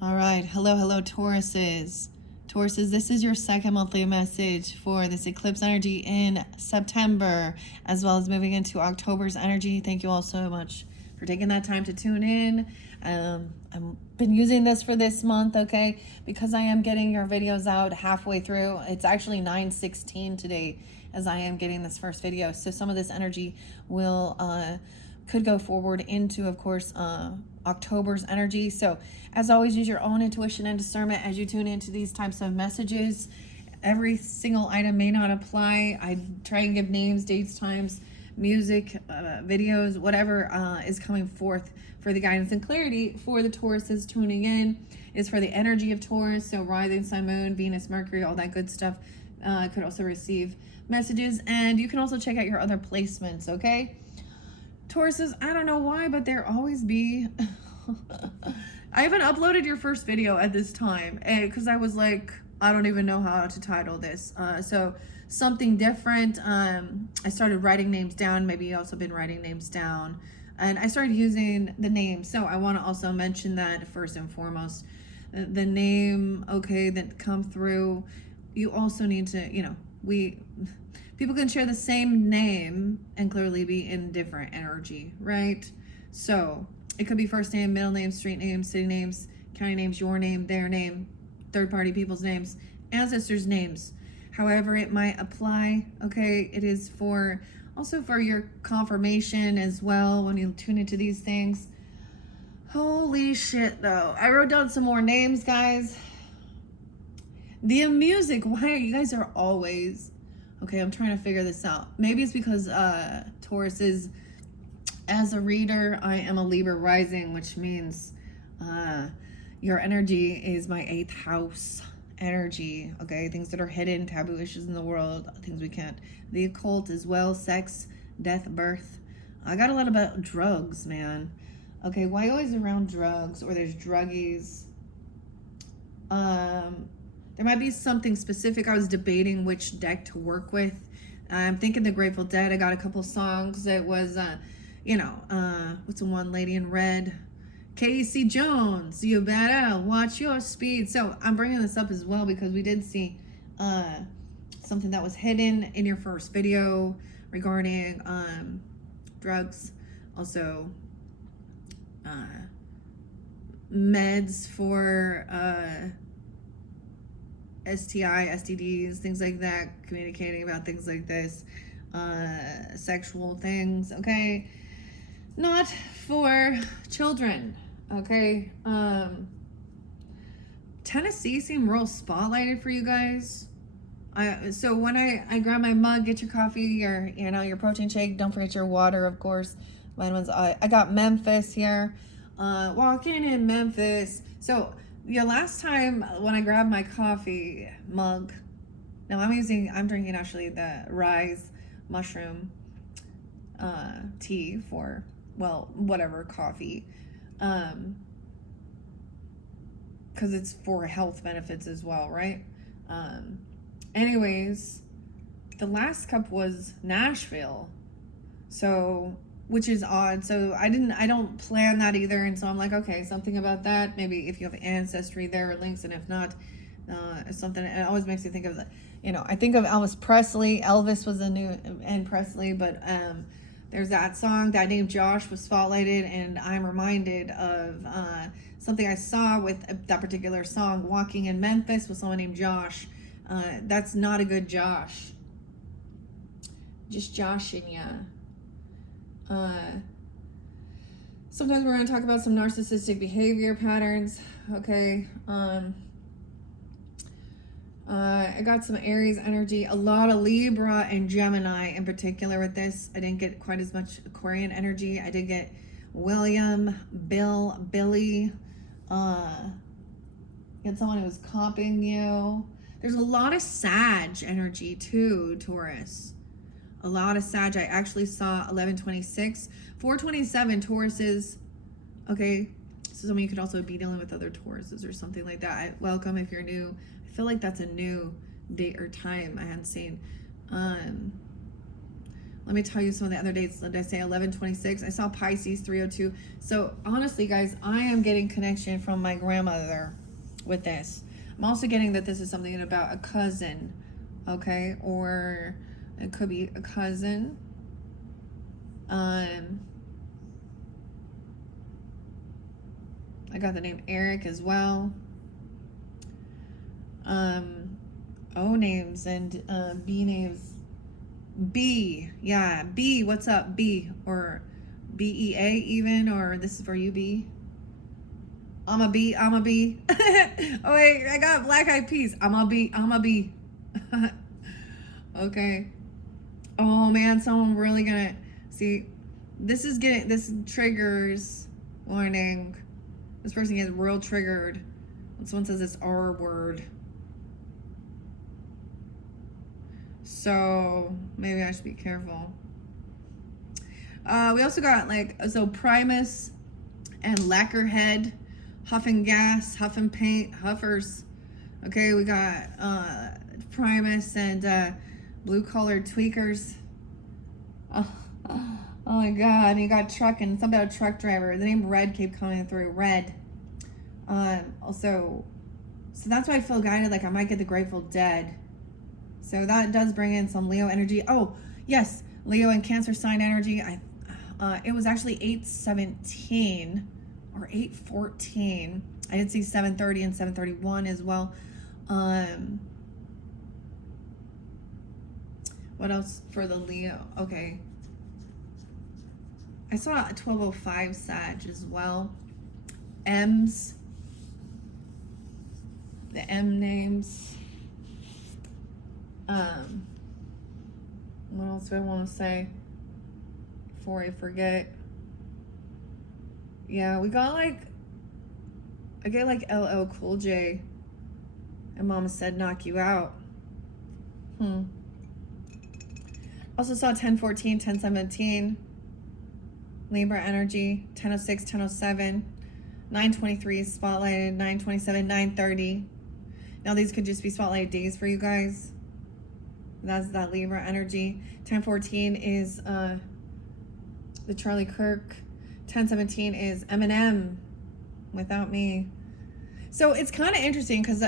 All right. Hello, Tauruses. Tauruses, this is your second monthly message for this eclipse energy in September, as well as moving into October's energy. Thank you all so much for taking that time to tune in. I've been using this for this month, okay, because I am getting your videos out halfway through. It's actually 9/16 today as I am getting this first video. So some of this energy will could go forward into, of course, October's energy. So as always, use your own intuition and discernment as you tune into these types of messages. Every single item may not apply. I try and give names, dates, times, music, videos, whatever is coming forth for the guidance and clarity for the Tauruses tuning in is for the energy of Taurus. So rising, sun, moon, Venus, Mercury, all that good stuff could also receive messages. And you can also check out your other placements, okay? Tauruses, I don't know why, but there always be... I haven't uploaded your first video at this time because I was like, I don't even know how to title this. So something different. I started writing names down. Maybe you also been writing names down. And I started using the name. So I want to also mention that first and foremost. The name, okay, that come through. You also need to, people can share the same name and clearly be in different energy, right? So it could be first name, middle name, street names, city names, county names, your name, their name, third party people's names, ancestors' names. However it might apply, okay? It is also for your confirmation as well when you tune into these things. Holy shit, though. I wrote down some more names, guys. The music, why are you guys are always... Okay, I'm trying to figure this out. Maybe it's because Taurus is, as a reader, I am a Libra rising, which means your energy is my 8th house energy. Okay, things that are hidden, taboo issues in the world, things we can't. The occult as well, sex, death, birth. I got a lot about drugs, man. Okay, why always around drugs or there's druggies? There might be something specific. I was debating which deck to work with. I'm thinking the Grateful Dead. I got a couple songs. It was, what's the one, Lady in Red? Casey Jones, you better watch your speed. So I'm bringing this up as well because we did see something that was hidden in your first video regarding drugs. Also, meds for... STI, STDs, things like that, communicating about things like this, sexual things, okay? Not for children, okay? Tennessee seemed real spotlighted for you guys. So when I grab my mug, get your coffee, your protein shake, don't forget your water, of course. Vitamins. I got Memphis here. Walking in Memphis. So the last time when I grabbed my coffee mug, now I'm drinking actually the Rise mushroom tea for, well, whatever, coffee. Because it's for health benefits as well, right? Anyways, the last cup was Nashville. So... which is odd. So I don't plan that either. And so I'm like, okay, something about that. Maybe if you have ancestry there or links, and if not, it's something. It always makes me think of I think of Elvis Presley. Elvis was and Presley, but there's that song. That name Josh was spotlighted, and I'm reminded of something I saw with that particular song, Walking in Memphis, with someone named Josh. That's not a good Josh. Just joshing ya. Sometimes we're going to talk about some narcissistic behavior patterns. Okay. I got some Aries energy, a lot of Libra and Gemini in particular with this. I didn't get quite as much Aquarian energy. I did get William, Bill, Billy. Get someone who's comping you. There's a lot of Sag energy too, Taurus. A lot of Sag. I actually saw 1126. 427 Tauruses. Okay. So some of you could also be dealing with other Tauruses or something like that. Welcome if you're new. I feel like that's a new date or time I hadn't seen. Let me tell you some of the other dates. Did I say 11/26? I saw Pisces 302. So honestly, guys, I am getting connection from my grandmother with this. I'm also getting that this is something about a cousin, okay? Or it could be a cousin. I got the name Eric as well. O names and B names. B, yeah, B, what's up, B? Or BEA even, or this is for you, B? I'm a B. Oh wait, I got black eyed peas. I'm a B. Okay. Oh man, someone really gonna see. This triggers warning. This person gets real triggered when someone says this R word. So maybe I should be careful. We also got Primus and Lacquerhead, Huff and Gas, Huff and Paint, Huffers. Okay, we got Primus and Blue Collar Tweakers. Oh my God, and you got truck and something about a truck driver. The name Red kept coming through. Red. So that's why I feel guided, like I might get the Grateful Dead. So that does bring in some Leo energy. Oh, yes, Leo and Cancer sign energy. It was actually 8/17 or 8/14. I did see 7:30 and 7:31 as well. What else for the Leo? Okay. I saw a 1205 Sag as well. M's. The M names. What else do I want to say before I forget? Yeah, we got I get LL Cool J and Mama Said Knock You Out. Also saw 10/14, 10/17, Libra energy, 10/06, 10/07, 9/23 spotlighted, 9/27, 9/30. Now these could just be spotlight days for you guys. That's that Libra energy. 10/14 is the Charlie Kirk. 10/17 is Eminem, Without Me. So it's kind of interesting because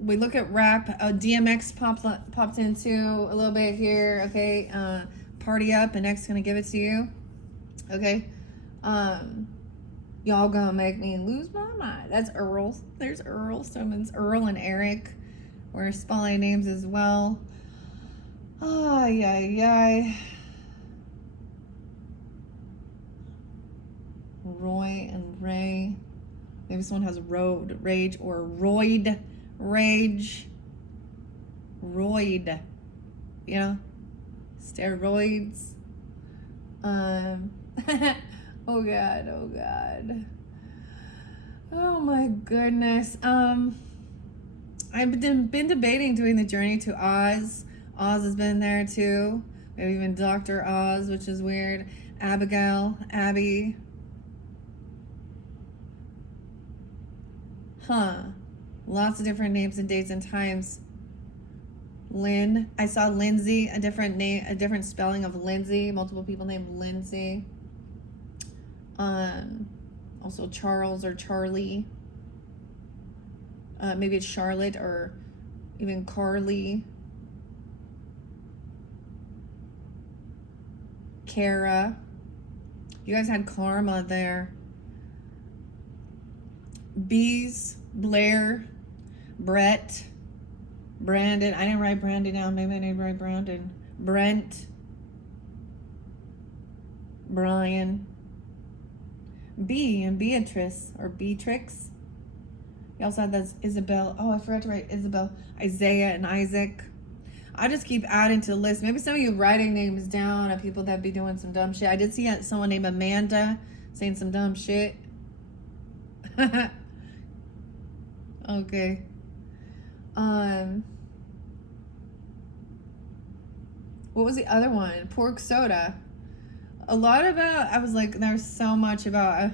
we look at rap. DMX popped into a little bit here. Okay, Party Up, and X gonna give it to you. Okay, y'all gonna make me lose my mind. That's Earl. There's Earl. Someone's Earl and Eric. We're spelling names as well. Oh, yeah. Roy and Ray. Maybe someone has road rage or roid rage. Roid. You know? Steroids. Oh God. Oh my goodness. I've been debating doing the journey to Oz. Oz has been there too. Maybe even Dr. Oz, which is weird. Abigail, Abby. Lots of different names and dates and times. Lynn. I saw Lindsay, a different name, a different spelling of Lindsay. Multiple people named Lindsay. Also Charles or Charlie. Maybe it's Charlotte or even Carly. Kara. You guys had karma there. Bees, Blair, Brett, Brandon. I didn't write Brandon down. Maybe I need to write Brandon. Brent, Brian, B and Beatrice or Beatrix. You also had this Isabel. Oh, I forgot to write Isabel. Isaiah and Isaac. I just keep adding to the list. Maybe some of you writing names down of people that be doing some dumb shit. I did see someone named Amanda saying some dumb shit. Okay. What was the other one? Pork soda. A lot about, I was like, there's so much about,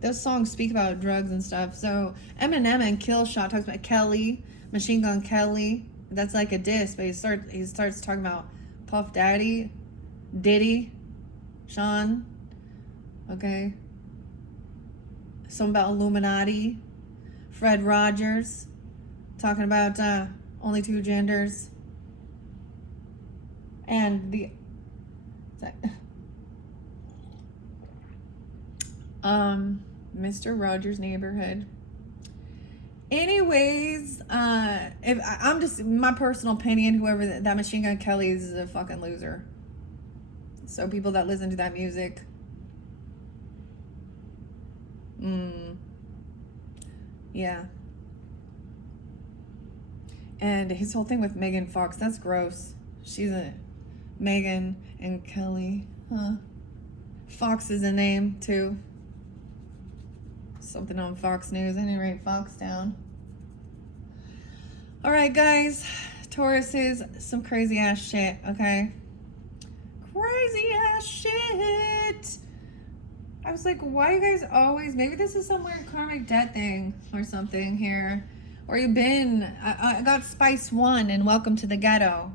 those songs speak about drugs and stuff. So Eminem and Kill Shot talks about Kelly, Machine Gun Kelly. that's like a diss, but he starts talking about Puff Daddy, Diddy, Sean, okay, something about Illuminati, Fred Rogers, talking about only two genders, and the Mr. Rogers' Neighborhood. Anyways, if I'm just my personal opinion, whoever that Machine Gun Kelly is a fucking loser. So people that listen to that music, yeah. And his whole thing with Megan Fox, that's gross. She's a Megan and Kelly, huh? Fox is a name too. Something on Fox News. I didn't write Fox down. All right, guys. Taurus is some crazy ass shit, okay? Crazy ass shit. I was like, why you guys always... Maybe this is some weird karmic debt thing or something here. Or you've been... I got Spice 1 and Welcome to the Ghetto.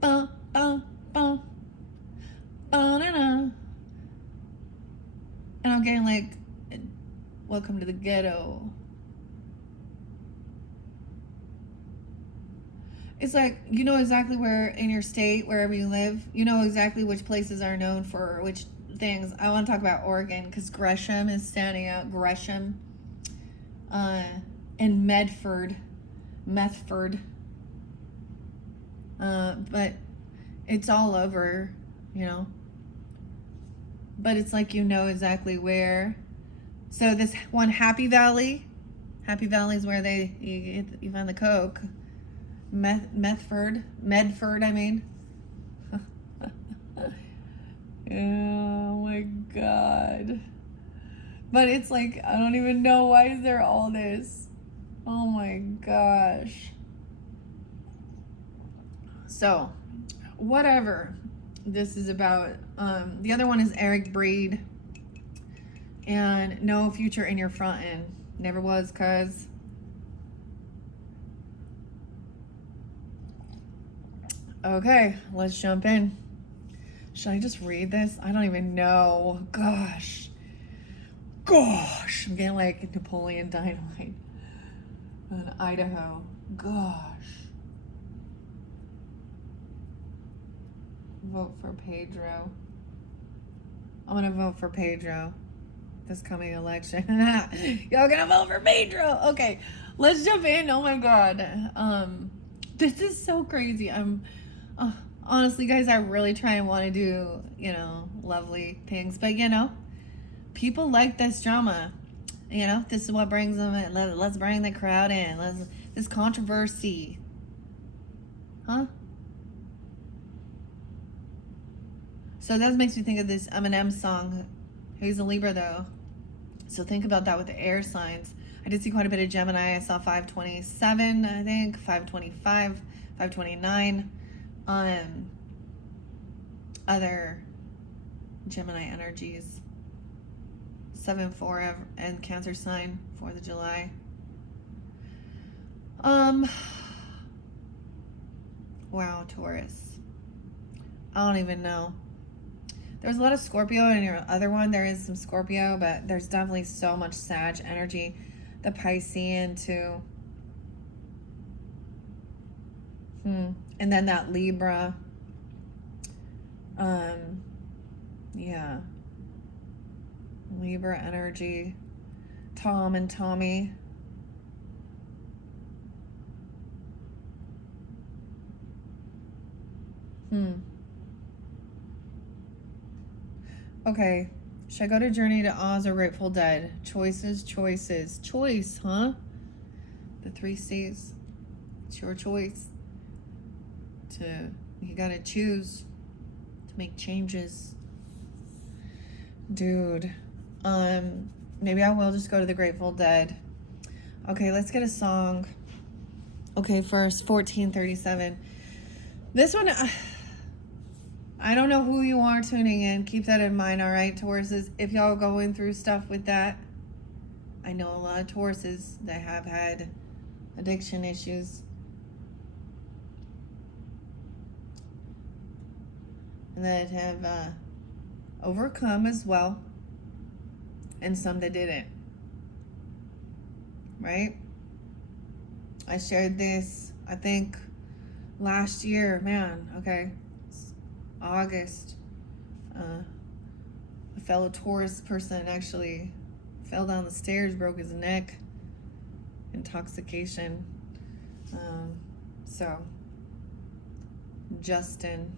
Ba, ba, ba. Ba-na-na. And I'm getting like... Welcome to the Ghetto. It's like, you know exactly where in your state, wherever you live, you know exactly which places are known for which things. I want to talk about Oregon because Gresham is standing out. Gresham. And Medford. But it's all over, you know. But it's like you know exactly where. So this one, Happy Valley is where you find the coke. Medford, I mean. Oh my God. But it's like, I don't even know, why is there all this? Oh my gosh. So, whatever this is about. The other one is Eric Breed. And no future in your front end. Never was, cuz. Okay, let's jump in. Should I just read this? I don't even know. Gosh. I'm getting like Napoleon Dynamite in Idaho. Gosh. Vote for Pedro. I'm gonna vote for Pedro this coming election. Y'all gonna vote for Pedro? Okay, let's jump in. Oh my God. This is so crazy. Honestly, guys, I really try and want to do, you know, lovely things, but you know, people like this drama. You know, this is what brings them in. Let's bring the crowd in. This controversy, huh? So that makes me think of this Eminem song. He's a Libra though, so think about that with the air signs. I did see quite a bit of Gemini. I saw 527, I think 525, 529. Other Gemini energies. 7-4 and Cancer sign, 4th of July. Wow, Taurus. I don't even know. There's a lot of Scorpio in your other one. There is some Scorpio, but there's definitely so much Sag energy. The Piscean too. And then that Libra. Yeah. Libra energy. Tom and Tommy. Okay. Should I go to Journey to Oz or Grateful Dead? Choices. Choice, huh? The 3 C's. It's your choice. You gotta choose to make changes. Dude. Maybe I will just go to the Grateful Dead. Okay, let's get a song. Okay, first, 1437. This one, I don't know who you are tuning in. Keep that in mind, all right, Tauruses? If y'all going through stuff with that, I know a lot of Tauruses that have had addiction issues. that have overcome as well, and some that didn't, right? I shared this, I think, last year, man, okay, August. A fellow Taurus person actually fell down the stairs, broke his neck, intoxication. So, Justin,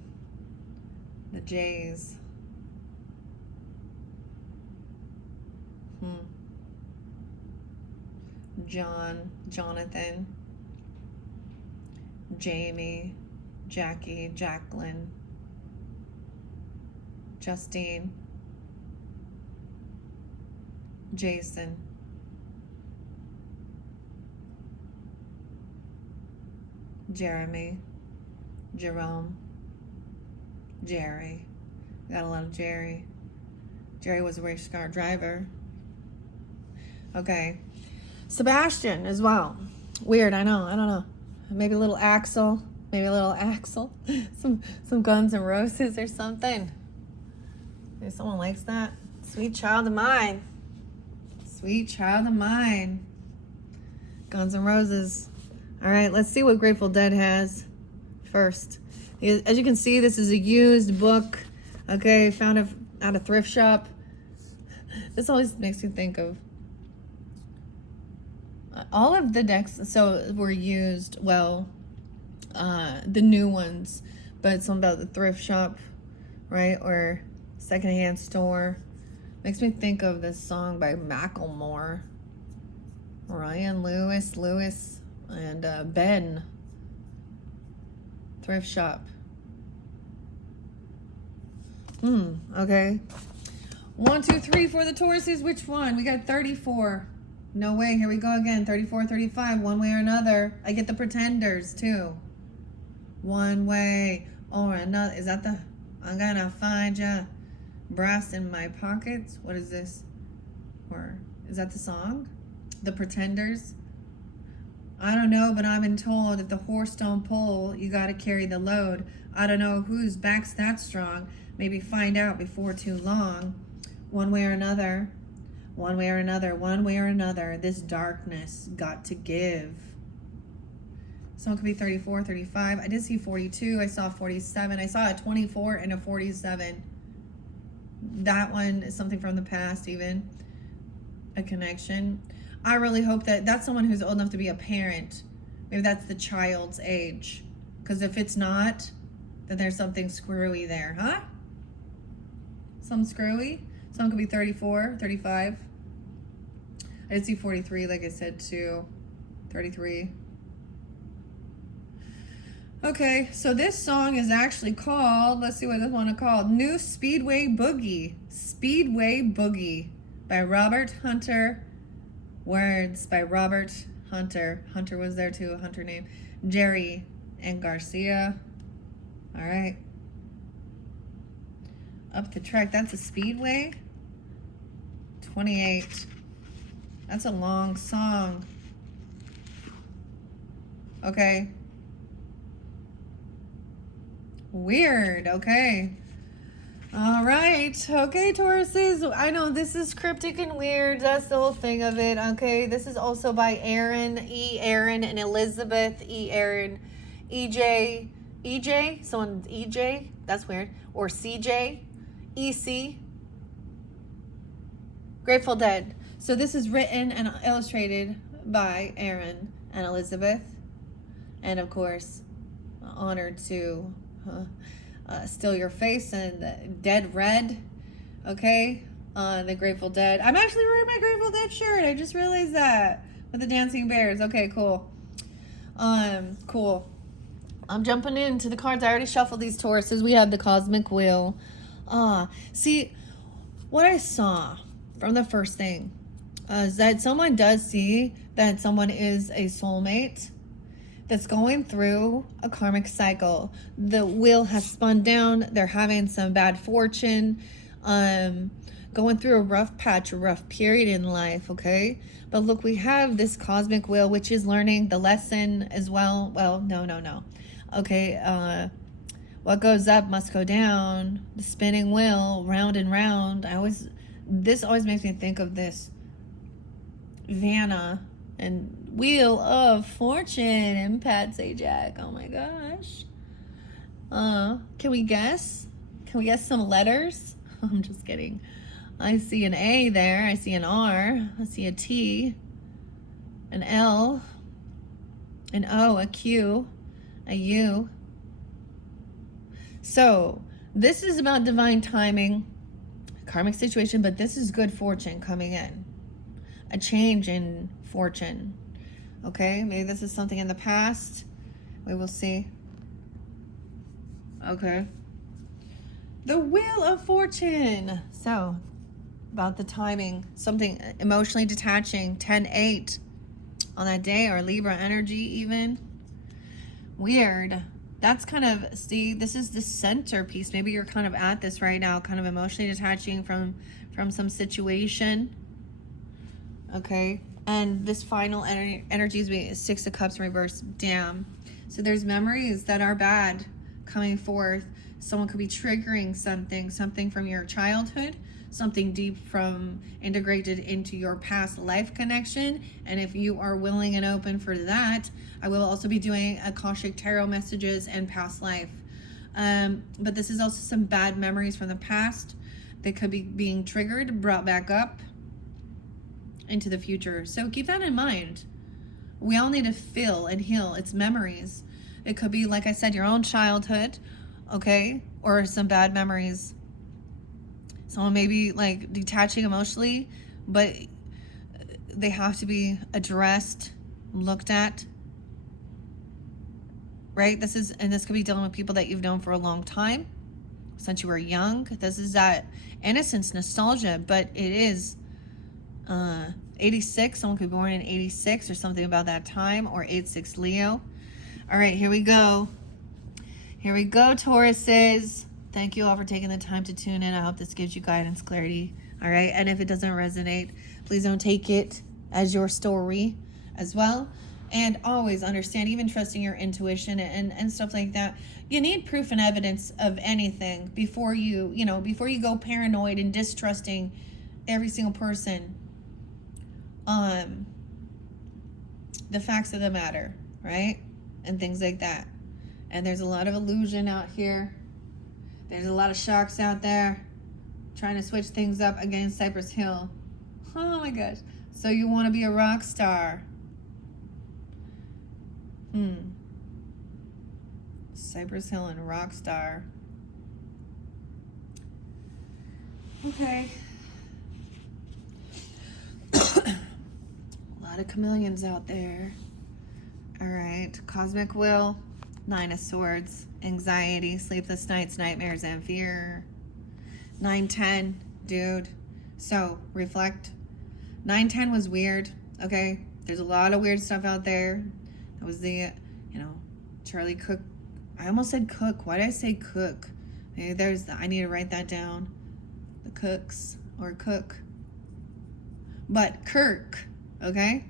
the Jays. Jonathan, Jamie, Jackie, Jacqueline, Justine, Jason, Jeremy, Jerome, Jerry. We got a lot of Jerry. Jerry was a race car driver. Okay. Sebastian as well. Weird, I know. I don't know. Maybe a little Axel. Maybe a little Axel. Some Guns N' Roses or something. Maybe someone likes that. Sweet child of mine. Sweet child of mine. Guns N' Roses. All right, let's see what Grateful Dead has first. As you can see, this is a used book. Okay, found it at a thrift shop. This always makes me think of all of the decks. So were used, well, the new ones, but something about the thrift shop, right, or secondhand store. Makes me think of this song by Macklemore, Ryan Lewis, and Ben. Thrift shop. Okay. 1, 2, 3 for the Tauruses. Which one? We got 34. No way. Here we go again. 34, 35. One way or another. I get the Pretenders too. One way or another. Is that the I'm gonna find ya? Brass in my pockets. What is this? Or is that the song? The Pretenders? I don't know, but I've been told if the horse don't pull, you gotta carry the load. I don't know whose back's that strong. Maybe find out before too long. One way or another. One way or another. One way or another. This darkness got to give. Someone could be 34, 35. I did see 42. I saw 47. I saw a 24 and a 47. That one is something from the past even. A connection. I really hope that that's someone who's old enough to be a parent. Maybe that's the child's age. Because if it's not, then there's something screwy there, huh? Some screwy. Someone could be 34, 35. I did see 43, like I said, too. 33. Okay, so this song is actually called, let's see what this one is called, New Speedway Boogie. Speedway Boogie by Robert Hunter. Words by Robert Hunter. Hunter was there too, a Hunter name. Jerry and Garcia. All right. Up the track. That's a Speedway. 28. That's a long song. Okay. Weird. Okay. All right. Okay, Tauruses. I know this is cryptic and weird. That's the whole thing of it. Okay. This is also by Aaron, Aaron, and Elizabeth, Aaron, EJ. Someone's EJ. That's weird. Or CJ, EC. Grateful Dead. So this is written and illustrated by Aaron and Elizabeth. And of course, honored to Still Your Face and Dead Red. Okay. The Grateful Dead. I'm actually wearing my Grateful Dead shirt. I just realized that. With the dancing bears. Okay, cool. Cool. I'm jumping into the cards. I already shuffled these Tauruses. We have the Cosmic Wheel. See, what I saw from the first thing is that someone does see that someone is a soulmate that's going through a karmic cycle. The wheel has spun down. They're having some bad fortune, going through a rough patch, a rough period in life, okay? But look, we have this cosmic wheel, which is learning the lesson as well. Well, no. Okay, What goes up must go down. The spinning wheel, round and round. This always makes me think of this Vanna and Wheel of Fortune and Pat Sajak. Oh my gosh. Can we guess? Can we guess some letters? I'm just kidding. I see an A there. I see an R. I see a T, an L, an O, a Q, a U. So this is about divine timing, karmic situation, but this is good fortune coming in. A change in fortune. Okay, maybe this is something in the past. We will see. Okay. The Wheel of Fortune. So, about the timing. Something emotionally detaching. 10-8 on that day, or Libra energy even. Weird. That's kind of, see, this is the centerpiece. Maybe you're kind of at this right now, kind of emotionally detaching from some situation. Okay. And this final energy is 6 of Cups in reverse. Damn. So there's memories that are bad coming forth. Someone could be triggering something from your childhood, something deep from integrated into your past life connection. And if you are willing and open for that, I will also be doing Akashic Tarot messages and past life. But this is also some bad memories from the past that could be being triggered, brought back up into the future. So keep that in mind. We all need to feel and heal. It's memories. It could be, like I said, your own childhood, okay? Or some bad memories. Someone may be like detaching emotionally, but they have to be addressed, looked at, right? This could be dealing with people that you've known for a long time, since you were young. This is that innocence, nostalgia, but it is 86. Someone could be born in 86 or something about that time, or 86 Leo. All right, here we go. Here we go, Tauruses. Thank you all for taking the time to tune in. I hope this gives you guidance, clarity. All right, and if it doesn't resonate, please don't take it as your story as well. And always understand, even trusting your intuition and stuff like that. You need proof and evidence of anything before you go paranoid and distrusting every single person. The facts of the matter, right? And things like that. And there's a lot of illusion out here. There's a lot of sharks out there trying to switch things up against Cypress Hill. Oh my gosh. So you want to be a rock star. Cypress Hill and rock star. Okay. A lot of chameleons out there. All right. Cosmic Will. 9 of Swords. Anxiety, sleepless nights, nightmares, and fear. 9-10, dude. So, reflect. 9-10 was weird, okay? There's a lot of weird stuff out there. That was the, Charlie Cook. I almost said Cook. Why did I say Cook? Maybe I need to write that down. The Cooks, or Cook. But Kirk, okay?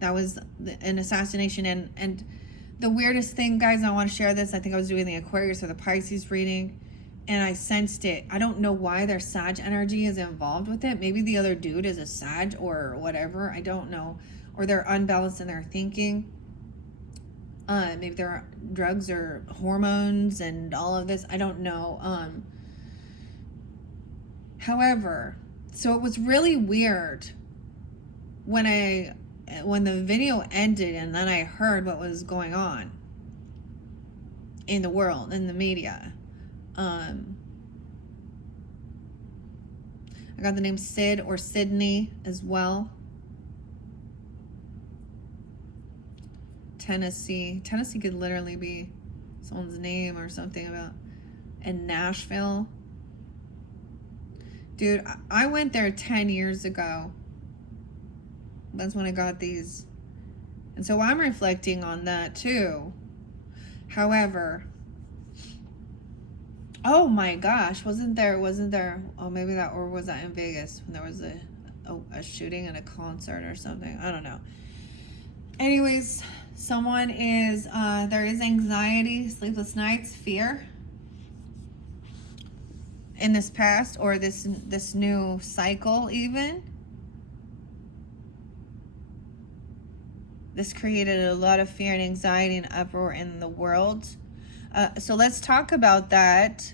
That was an assassination, and the weirdest thing, guys, I want to share this. I think I was doing the Aquarius or the Pisces reading, and I sensed it. I don't know why their Sag energy is involved with it. Maybe the other dude is a Sag or whatever. I don't know. Or they're unbalanced in their thinking. Maybe they're drugs or hormones and all of this. I don't know. However, so it was really weird when the video ended and then I heard what was going on in the world, in the media. I got the name Sid or Sydney as well. Tennessee could literally be someone's name or something about. And Nashville. Dude, I went there 10 years ago. That's when I got these. And so I'm reflecting on that too. However, oh my gosh, wasn't there, oh, maybe that, or was that in Vegas when there was a shooting at a concert or something? I don't know. Anyways, Someone is, there is anxiety, sleepless nights, fear in this past, or this new cycle even. This created a lot of fear and anxiety and uproar in the world. So let's talk about that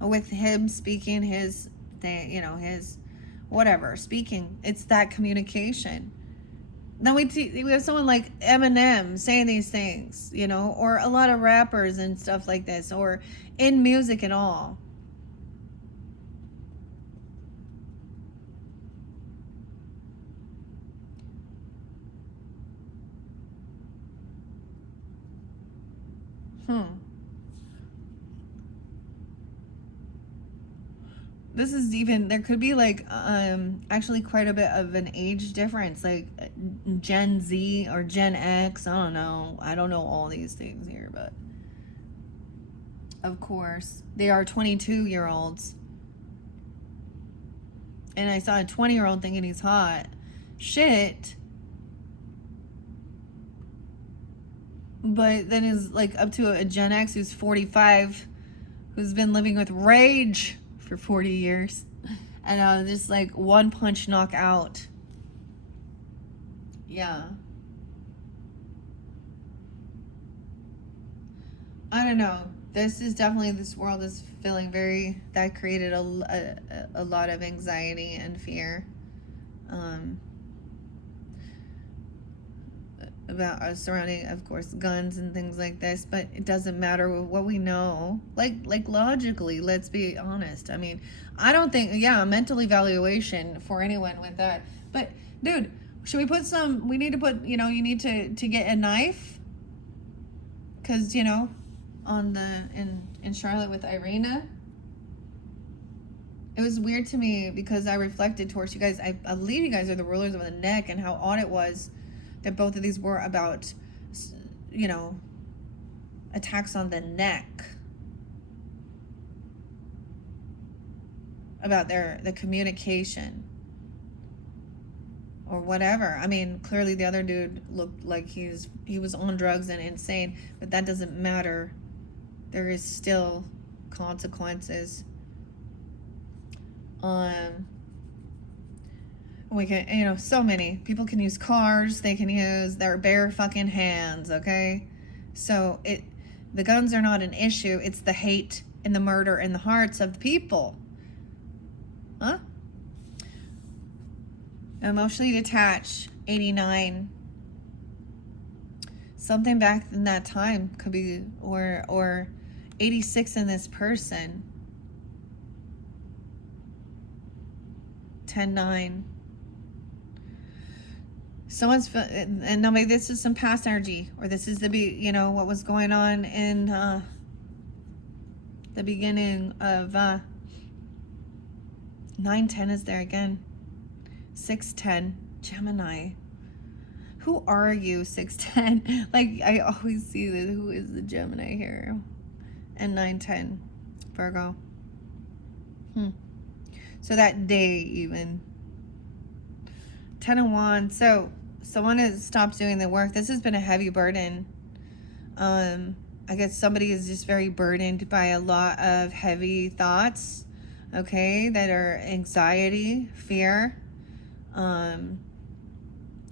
with him speaking his thing, you know, his whatever, speaking. It's that communication. Then we have someone like Eminem saying these things, you know, or a lot of rappers and stuff like this, or in music and all. This is even, there could be like actually quite a bit of an age difference, like Gen Z or Gen X. I don't know all these things here, but of course they are 22-year-olds, and I saw a 20-year-old thinking he's hot shit, but then is like up to a Gen X who's 45, who's been living with rage for 40 years, and just like one punch knockout. Yeah, I don't know. This is definitely, this world is feeling very, that created a lot of anxiety and fear about us surrounding, of course, guns and things like this. But it doesn't matter what we know, like logically, let's be honest. I mean, I don't think, yeah, mental evaluation for anyone with that, but dude, should we put some, we need to put, you know, you need to get a knife, because, you know, on the in Charlotte with Irina, it was weird to me because I reflected towards you guys. I believe you guys are the rulers of the neck, and how odd it was that both of these were about, you know, attacks on the neck, about the communication or whatever. I mean, clearly the other dude looked like he was on drugs and insane, but that doesn't matter. There is still consequences. We can, you know, so many people can use cars, they can use their bare fucking hands, okay? So the guns are not an issue, it's the hate and the murder in the hearts of the people. Huh? Emotionally detached, 89. Something back in that time could be, or 86 in this person. 10-9. Someone's, and no, maybe this is some past energy, or this is you know, what was going on in the beginning of 9-10 is there again. 6-10, Gemini. Who are you, 6-10? Like, I always see that, who is the Gemini here? And 9-10, Virgo. So that day even. 10 of Wands. So someone has stopped doing the work. This has been a heavy burden. I guess somebody is just very burdened by a lot of heavy thoughts, okay, that are anxiety, fear.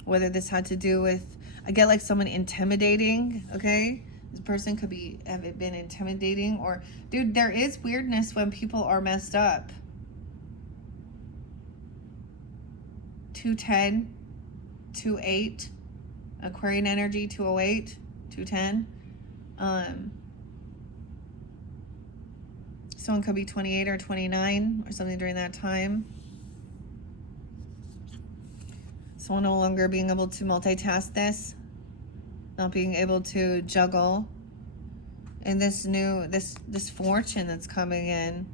Whether this had to do with, I get like someone intimidating, okay? This person could have been intimidating, or, dude, there is weirdness when people are messed up. 2-10, 2-8, Aquarian energy, 208, 210. Someone could be 28 or 29 or something during that time. Someone no longer being able to multitask this, not being able to juggle, and this fortune that's coming in,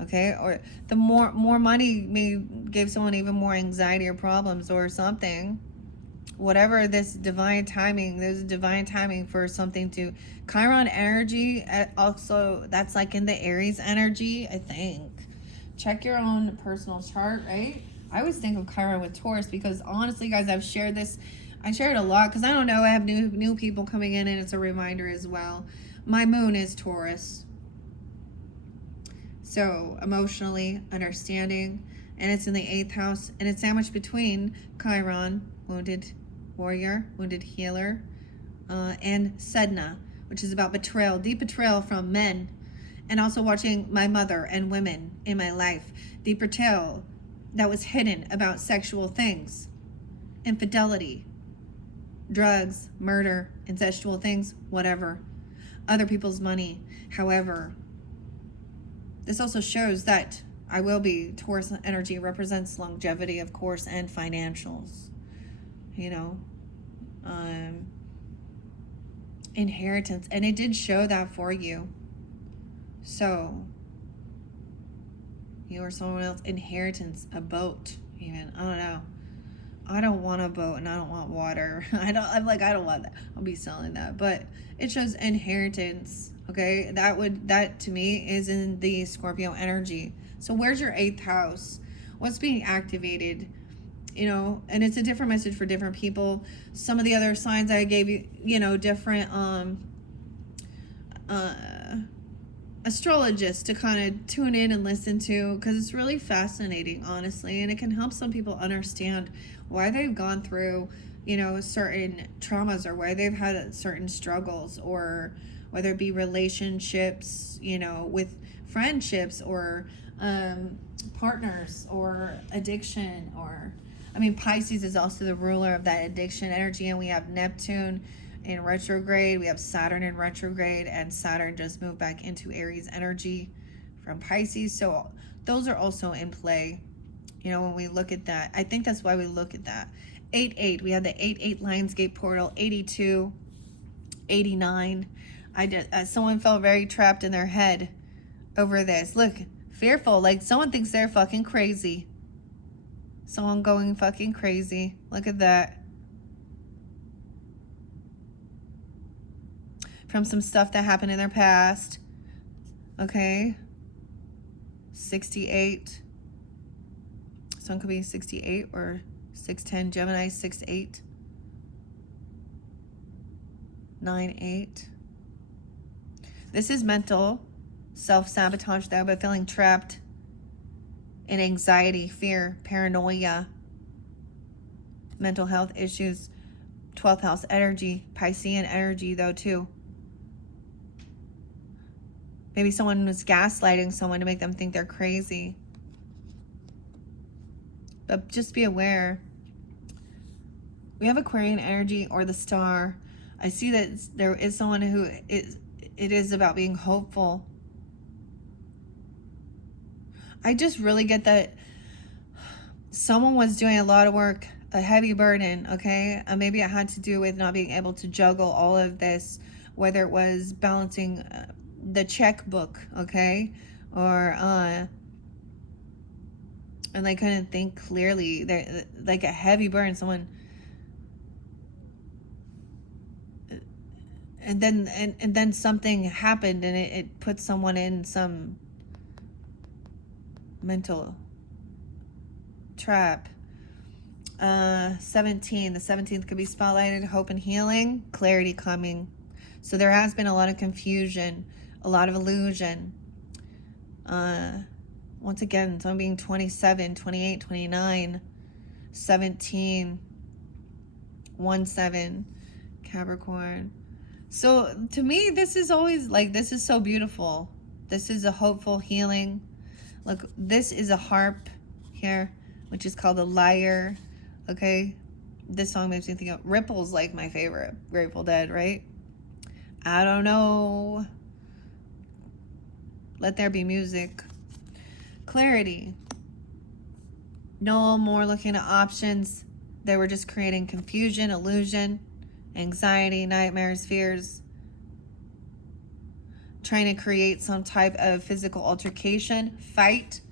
okay? Or the more money may give someone even more anxiety or problems or something. Whatever this divine timing, there's a divine timing for something to, Chiron energy, also that's like in the Aries energy, I think. Check your own personal chart, right? I always think of Chiron with Taurus because honestly, guys, I've shared this I shared a lot because I don't know. I have new people coming in, and it's a reminder as well. My moon is Taurus. So emotionally understanding, and it's in the 8th house, and it's sandwiched between Chiron, wounded warrior, wounded healer, and Sedna, which is about betrayal, deep betrayal from men, and also watching my mother and women in my life, deep betrayal that was hidden about sexual things, infidelity, drugs, murder, incestual things, whatever, other people's money. However, this also shows that I will be, Taurus energy represents longevity, of course, and financials, you know, inheritance. And it did show that for you. So, you or someone else, inheritance, a boat, even, I don't know. I don't want a boat and I don't want water. I don't want that. I'll be selling that. But it shows inheritance. Okay, that to me is in the Scorpio energy. So where's your 8th house? What's being activated? You know, and it's a different message for different people. Some of the other signs I gave you, you know, different astrologists to kind of tune in and listen to, because it's really fascinating, honestly, and it can help some people understand why they've gone through, you know, certain traumas, or why they've had certain struggles, or whether it be relationships, you know, with friendships, or partners, or addiction, or, I mean, Pisces is also the ruler of that addiction energy, and we have Neptune in retrograde, we have Saturn in retrograde, and Saturn just moved back into Aries energy from Pisces. So those are also in play, you know, when we look at that. I think that's why we look at that. 8-8, we have the 8-8 Lionsgate portal, 82, 89. Someone felt very trapped in their head over this. Look, fearful, like someone thinks they're fucking crazy. Someone going fucking crazy. Look at that. From some stuff that happened in their past. Okay. 68. Someone could be 68 or 610. Gemini 68. 9-8. This is mental self-sabotage though, but feeling trapped in anxiety, fear, paranoia, mental health issues. 12th house energy, Piscean energy though too. Maybe someone was gaslighting someone to make them think they're crazy. But just be aware. We have Aquarian energy or the star. I see that there is someone who it is about being hopeful. I just really get that someone was doing a lot of work, a heavy burden, okay? Maybe it had to do with not being able to juggle all of this, whether it was balancing the checkbook, okay? Or, and they couldn't think clearly. They're like a heavy burden, someone... And then something happened, and it put someone in some mental trap. 17. The 17th could be spotlighted, hope and healing, clarity coming. So there has been a lot of confusion, a lot of illusion. Once again, someone being 27, 28, 29, 17, 1-7, Capricorn. So to me, this is always like, this is so beautiful. This is a hopeful healing. Look, this is a harp here, which is called a lyre. Okay. This song makes me think of Ripple's, like my favorite Grateful Dead, right? I don't know. Let there be music. Clarity. No more looking at options. They were just creating confusion, illusion, anxiety, nightmares, fears, trying to create some type of physical altercation, fight.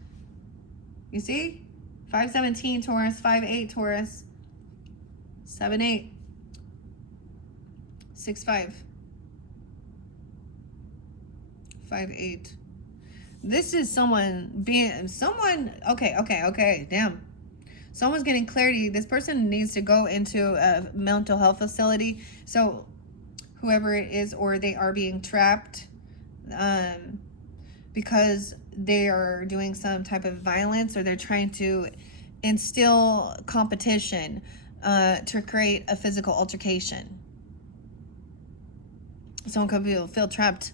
You see? 5-17 Taurus, 5-8 Taurus, 7-8, 6-5, 5-8. This is someone okay, damn. Someone's getting clarity. This person needs to go into a mental health facility. So whoever it is, or they are being trapped because they are doing some type of violence, or they're trying to instill competition to create a physical altercation. Someone could feel trapped.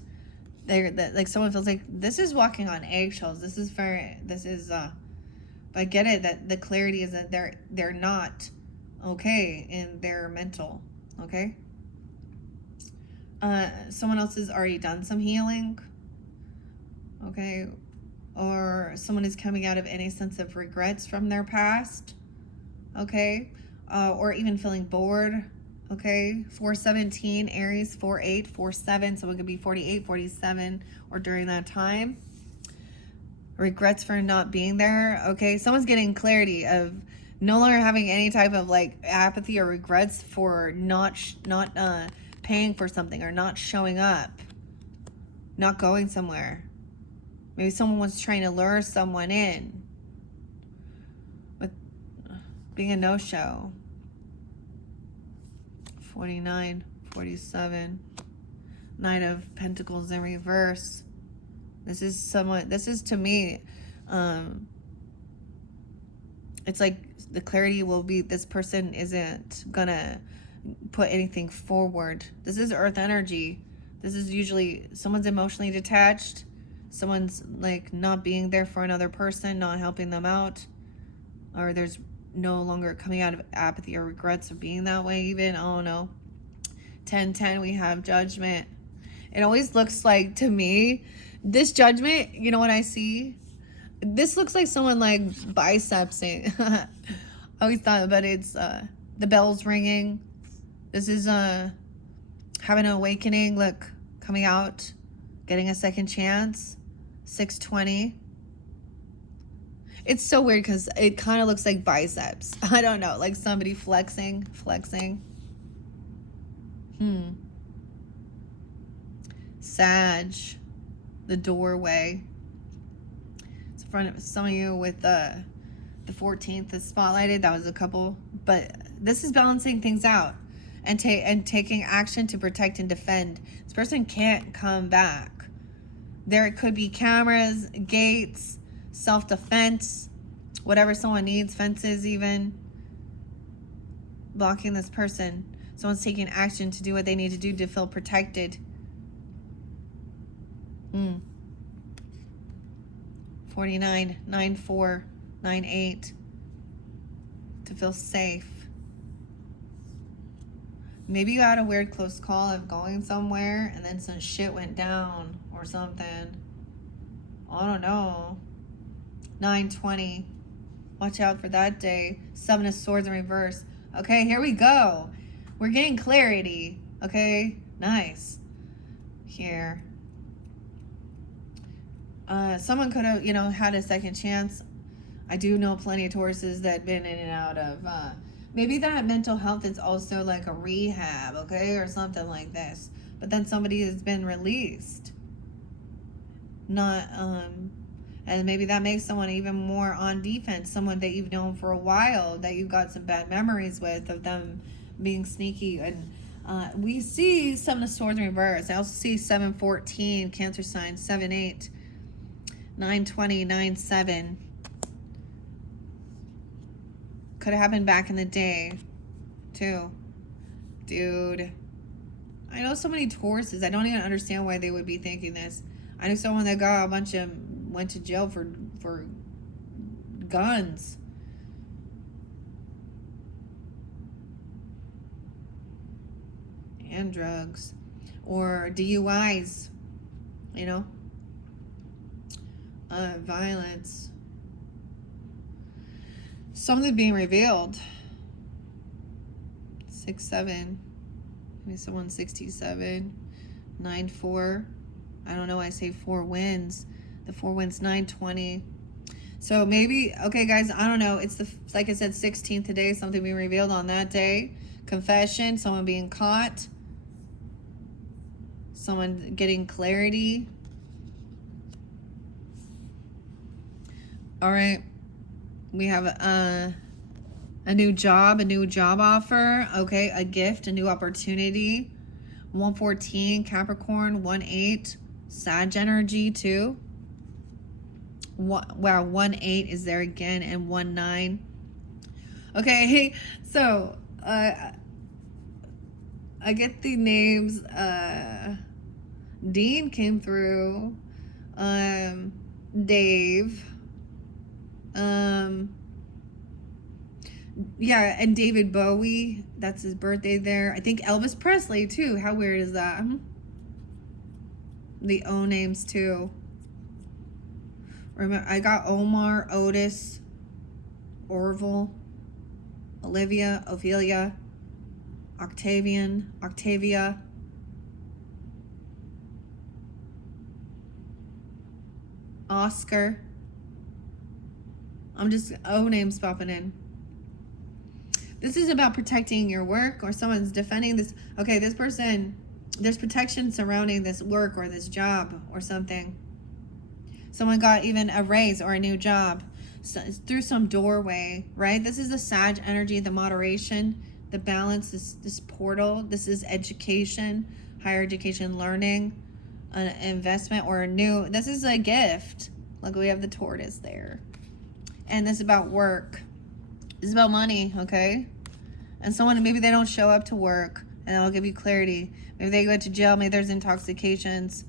Like someone feels like this is walking on eggshells. This is I get it that the clarity is that they're not okay in their mental, okay? Someone else has already done some healing, okay? Or someone is coming out of any sense of regrets from their past, okay? Or even feeling bored, okay? 417, Aries, 48, 47, someone could be 48, 47, or during that time. Regrets for not being there, okay? Someone's getting clarity of no longer having any type of like apathy or regrets for not paying for something, or not showing up, not going somewhere. Maybe someone was trying to lure someone in with being a no-show. 49, 47, Knight of Pentacles in reverse. This is to me, it's like the clarity will be this person isn't gonna put anything forward. This is earth energy. This is usually someone's emotionally detached. Someone's like not being there for another person, not helping them out. Or there's no longer coming out of apathy or regrets of being that way even. I don't know. 10-10, we have Judgment. It always looks like, to me, this Judgment, you know what I see? This looks like someone like bicepsing. I always thought, but it's the bells ringing. This is having an awakening, look, coming out, getting a second chance. 620. It's so weird because it kind of looks like biceps. I don't know, like somebody flexing. Sag, the doorway. It's in front of some of you with the 14th is spotlighted. That was a couple, but this is balancing things out and taking action to protect and defend. This person can't come back. There could be cameras, gates, self-defense, whatever someone needs, fences even, blocking this person. Someone's taking action to do what they need to do to feel protected. 49, 94, 98, to feel safe. Maybe you had a weird close call of going somewhere and then some shit went down or something. I don't know. 920. Watch out for that day. 7 of Swords in reverse. Okay, here we go. We're getting clarity. Okay, nice. Here. Someone could have, had a second chance. I do know plenty of Tauruses that have been in and out of, maybe that mental health is also like a rehab, okay, or something like this. But then somebody has been released. Not, and maybe that makes someone even more on defense. Someone that you've known for a while, that you've got some bad memories with, of them being sneaky. And we see 7 of Swords in reverse. I also see 714, Cancer sign, 7-8, 920, 9-7. Could have happened back in the day, too. Dude. I know so many Tauruses. I don't even understand why they would be thinking this. I knew someone that got went to jail for guns. And drugs. Or DUIs. Violence. Something being revealed. 6-7. Maybe someone 67. 9-4. I don't know. I say 4 wins. The 4 wins, 920. So maybe, okay, guys, I don't know. It's like I said, 16th today. Something being revealed on that day. Confession. Someone being caught. Someone getting clarity. All right. We have A new job offer. Okay, a gift, a new opportunity. 114, Capricorn, 1-8, Sag energy too. Wow, 1-8 is there again, and 1-9. Okay, so I get the names. Dean came through. Dave. Yeah, and David Bowie. That's his birthday there. I think Elvis Presley too. How weird is that? The O names too. Remember, I got Omar, Otis, Orville, Olivia, Ophelia, Octavian, Octavia, Oscar. I'm just O names popping in. This is about protecting your work, or someone's defending this. Okay, this person, there's protection surrounding this work or this job or something. Someone got even a raise or a new job through some doorway, right? This is the Sag energy, the moderation, the balance, this portal. This is education, higher education, learning, an investment, or a new, this is a gift. Look, we have the tortoise there. And this is about work. This is about money, okay? And someone, maybe they don't show up to work, and that'll give you clarity. Maybe they go to jail, maybe there's intoxications.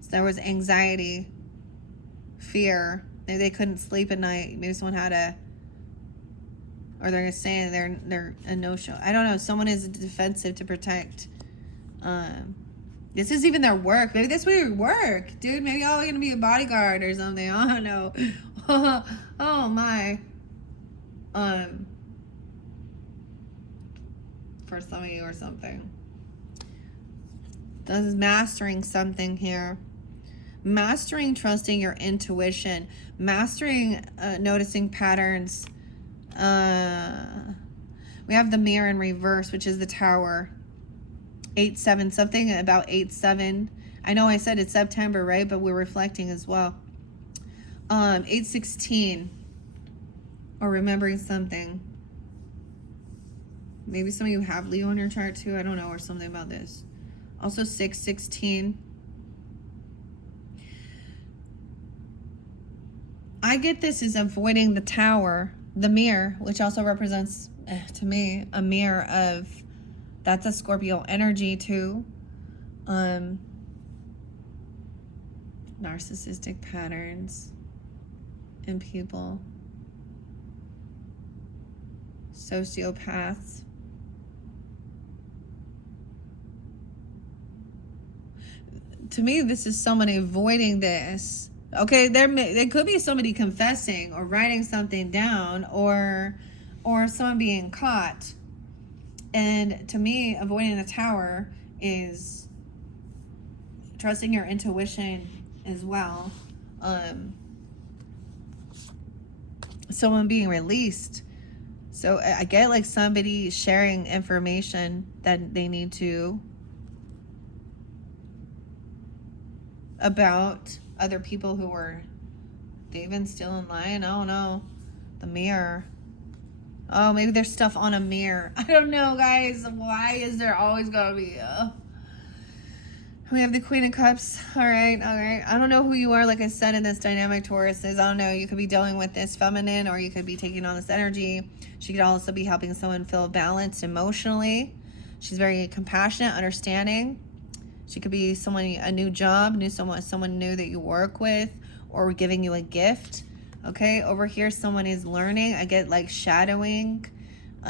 So there was anxiety, fear. Maybe they couldn't sleep at night. Maybe someone had or they're saying they're a no-show. I don't know. Someone is defensive to protect. This is even their work. Maybe that's where you work, dude. Maybe y'all are gonna be a bodyguard or something. I don't know. Oh my. For some of you or something. This is mastering something here. Mastering trusting your intuition. Mastering noticing patterns. We have the mirror in reverse, which is the tower. 8-7, something about 8-7. I know I said it's September, right? But we're reflecting as well. 8-16. Or remembering something. Maybe some of you have Leo on your chart too. I don't know, or something about this. Also 6-16. I get this is avoiding the tower, the mirror, which also represents, to me, a mirror of, that's a Scorpio energy too. Narcissistic patterns in people. Sociopaths. To me, this is someone avoiding this. Okay, there could be somebody confessing or writing something down, or someone being caught. And to me, avoiding the tower is trusting your intuition as well. Someone being released. So I get like somebody sharing information that they need to about other people who were, they even still in line. I don't know. The mirror. Oh, maybe there's stuff on a mirror. I don't know, guys. Why is there always gonna be we have the Queen of Cups. All right. I don't know who you are, like I said, in this dynamic, Taurus. I don't know. You could be dealing with this feminine, or you could be taking on this energy. She could also be helping someone feel balanced emotionally. She's very compassionate, understanding. She could be someone, a new job, someone new that you work with, or giving you a gift. Okay, over here, someone is learning. I get like shadowing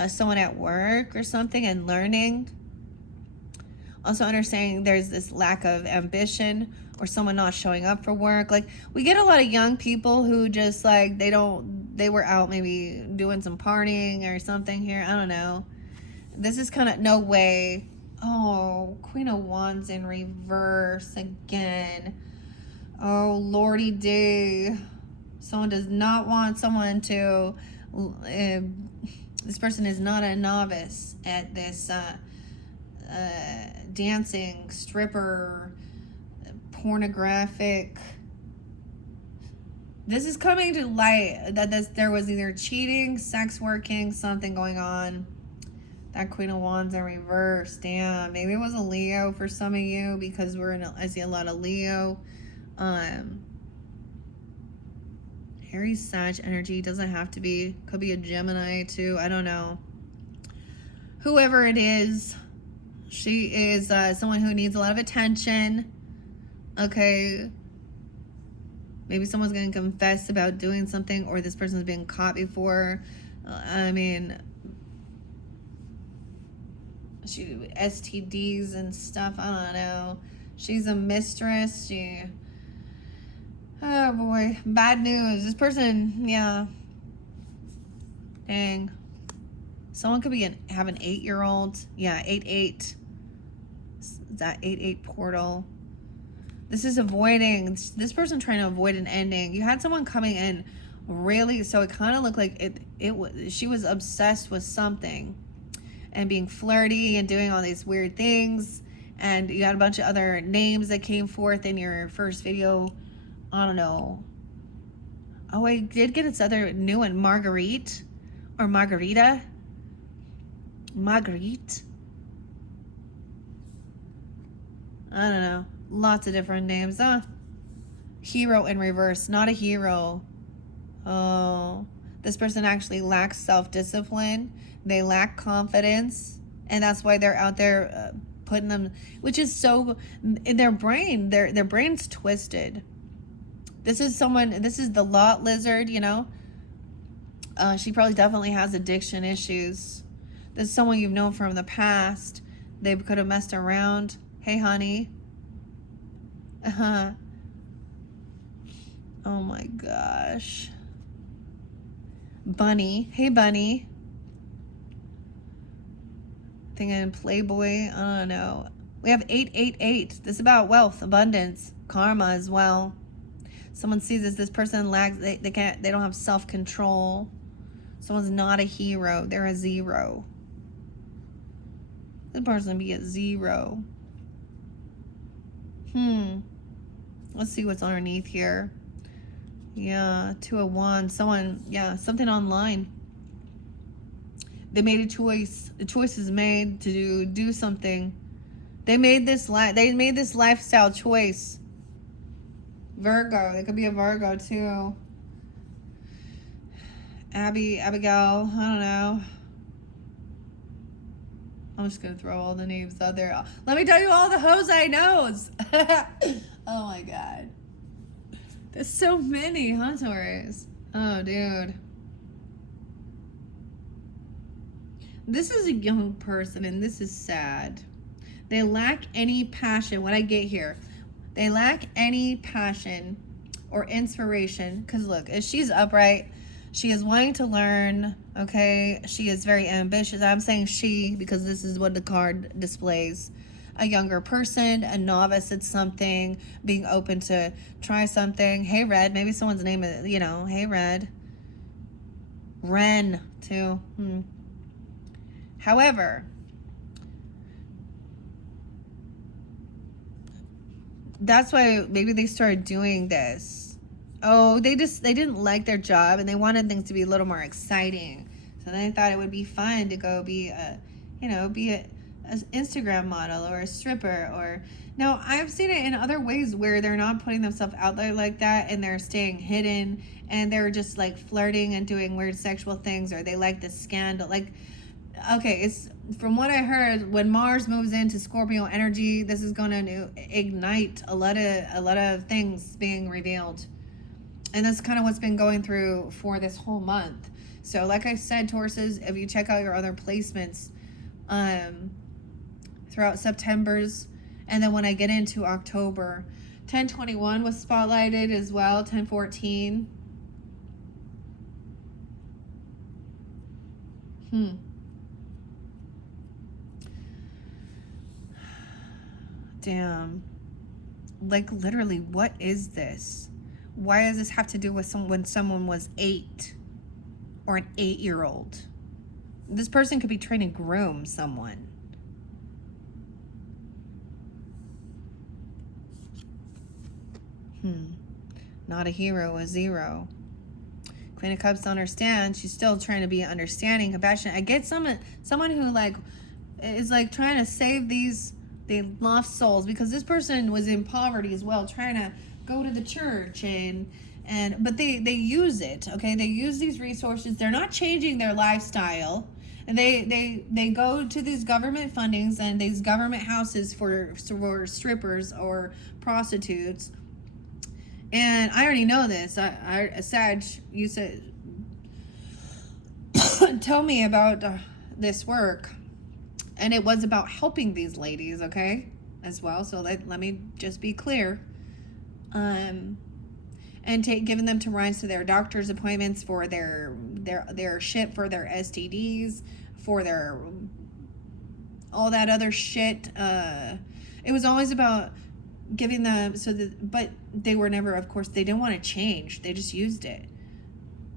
someone at work or something and learning. Also understanding there's this lack of ambition, or someone not showing up for work. Like, we get a lot of young people who just like, they were out maybe doing some partying or something here. I don't know. This is kind of, no way. Oh, Queen of Wands in reverse again. Oh, Lordy D. Someone does not want someone to, this person is not a novice at this dancing, stripper, pornographic. This is coming to light that there was either cheating, sex working, something going on. That Queen of Wands in reverse. Damn. Maybe it was a Leo for some of you because I see a lot of Leo. Aries, Sag energy. Doesn't have to be. Could be a Gemini too. I don't know. Whoever it is, she is someone who needs a lot of attention. Okay. Maybe someone's going to confess about doing something, or this person's been caught before. I mean, STDs and stuff. I don't know. She's a mistress. Oh boy, bad news. This person, yeah. Dang. Someone could have an 8-year-old. Yeah, 8-8. That 8-8 portal. This is avoiding, this person trying to avoid an ending. You had someone coming in really, so it kind of looked like she was obsessed with something and being flirty and doing all these weird things. And you had a bunch of other names that came forth in your first video. I don't know. Oh, I did get its other new one, Marguerite or Margarita. Marguerite. I don't know. Lots of different names. Hero in reverse. Not a hero. Oh. This person actually lacks self-discipline. They lack confidence. And that's why they're out there putting them, which is so, in their brain, their brain's twisted. This is the lot lizard, you know. She probably definitely has addiction issues. This is someone you've known from the past. They could have messed around. Hey, honey. Oh my gosh. Bunny. Hey, Bunny. Thinking Playboy. I don't know. We have 888. This is about wealth, abundance, karma as well. Someone sees this person lacks, they don't have self-control. Someone's not a hero. They're a 0. This person be a 0. Let's see what's underneath here. Yeah, 2 of Wands. Someone, yeah, something online. They made a choice. The choice is made to do something. They made this lifestyle choice. Virgo. It could be a Virgo too. Abigail. I don't know. I'm just gonna throw all the names out there. Let me tell you all the hoes I knows. Oh my god. There's so many, huh, Taurus? Oh, dude. This is a young person, and this is sad. They lack any passion. What I get here, they lack any passion or inspiration. Because look, if she's upright, she is wanting to learn, okay? She is very ambitious. I'm saying she because this is what the card displays. A younger person, a novice at something, being open to try something. Hey, Red. Maybe someone's name is, you know, hey, Red. Ren, too. However, that's why maybe they started doing this. Oh, they didn't like their job and they wanted things to be a little more exciting. So they thought it would be fun to go be an Instagram model or a stripper. Or now I've seen it in other ways where they're not putting themselves out there like that and they're staying hidden and they're just like flirting and doing weird sexual things, or they like the scandal. Like, okay, it's from what I heard, when Mars moves into Scorpio energy, this is going to ignite a lot of things being revealed. And that's kind of what's been going through for this whole month. So like I said, Tauruses, if you check out your other placements throughout September's, and then when I get into October, 1021 was spotlighted as well, 1014. Damn. Like, literally, what is this? Why does this have to do with when someone was 8 or an 8-year-old? This person could be trying to groom someone. not a hero, a zero. Queen of Cups understands. She's still trying to be understanding, compassionate. I get someone who like is like trying to save the lost souls, because this person was in poverty as well, trying to go to the church but they use it. Okay, they use these resources. They're not changing their lifestyle. And they go to these government fundings and these government houses for strippers or prostitutes. And I already know this. Sag, you said, tell me about this work. And it was about helping these ladies, okay, as well. So let me just be clear. And giving them to rides to their doctor's appointments for their shit, for their STDs, for their all that other shit. It was always about giving them but they were never, of course, they didn't want to change. They just used it.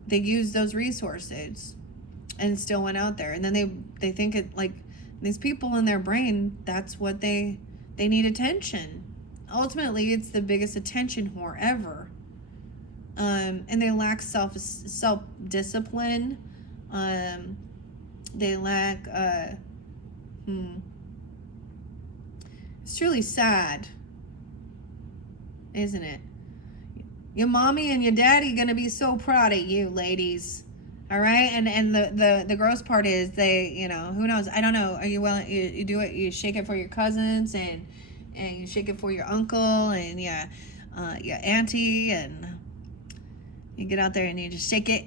They used those resources and still went out there. And then they think it, like, these people in their brain, that's what they need attention. Ultimately, it's the biggest attention whore ever. And they lack self-discipline. They lack, it's truly sad, isn't it? Your mommy and your daddy gonna be so proud of you, ladies. All right, and the gross part is they, you know, who knows? I don't know. Are you willing? You do it. You shake it for your cousins and you shake it for your uncle and your auntie, and you get out there and you just shake it.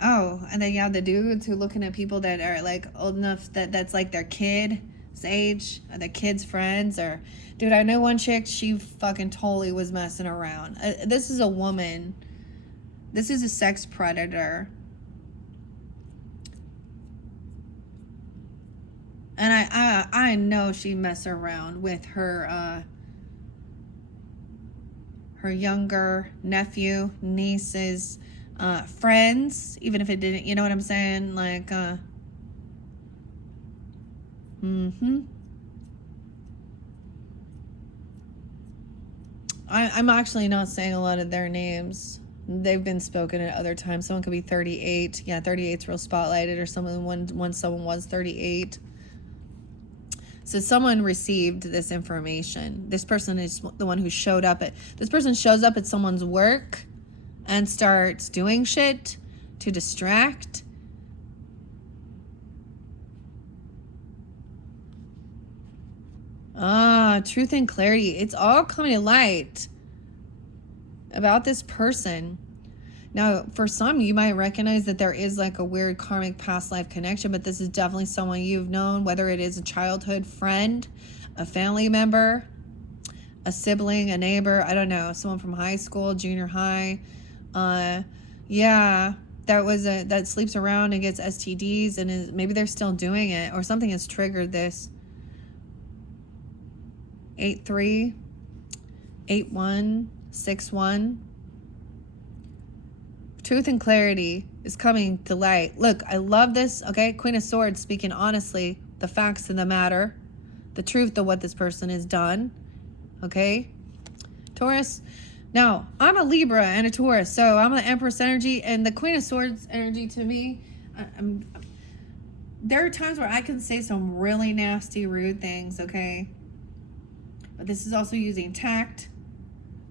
Oh, and then you have the dudes who looking at people that are like old enough that's like their kid's age, or their kids' friends. Or, dude, I know one chick, she fucking totally was messing around. This is a woman. This is a sex predator. And I know she messed around with her younger nephew, nieces, friends, even if it didn't, you know what I'm saying? Like, I'm actually not saying a lot of their names. They've been spoken at other times. Someone could be 38. Yeah, 38's real spotlighted, or someone when someone was 38. So someone received this information. This person is the one who showed up at... This person shows up at someone's work and starts doing shit to distract. Truth and clarity. It's all coming to light about this person. Now, for some, you might recognize that there is like a weird karmic past life connection, but this is definitely someone you've known, whether it is a childhood friend, a family member, a sibling, a neighbor, I don't know, someone from high school, junior high. Yeah, that sleeps around and gets STDs, and maybe they're still doing it, or something has triggered this. 838161. Truth and clarity is coming to light. Look, I love this. Okay, Queen of Swords speaking honestly, the facts of the matter, the truth of what this person has done. Okay, Taurus. Now, I'm a Libra and a Taurus, so I'm an Empress energy, and the Queen of Swords energy to me, there are times where I can say some really nasty, rude things, okay? But this is also using tact.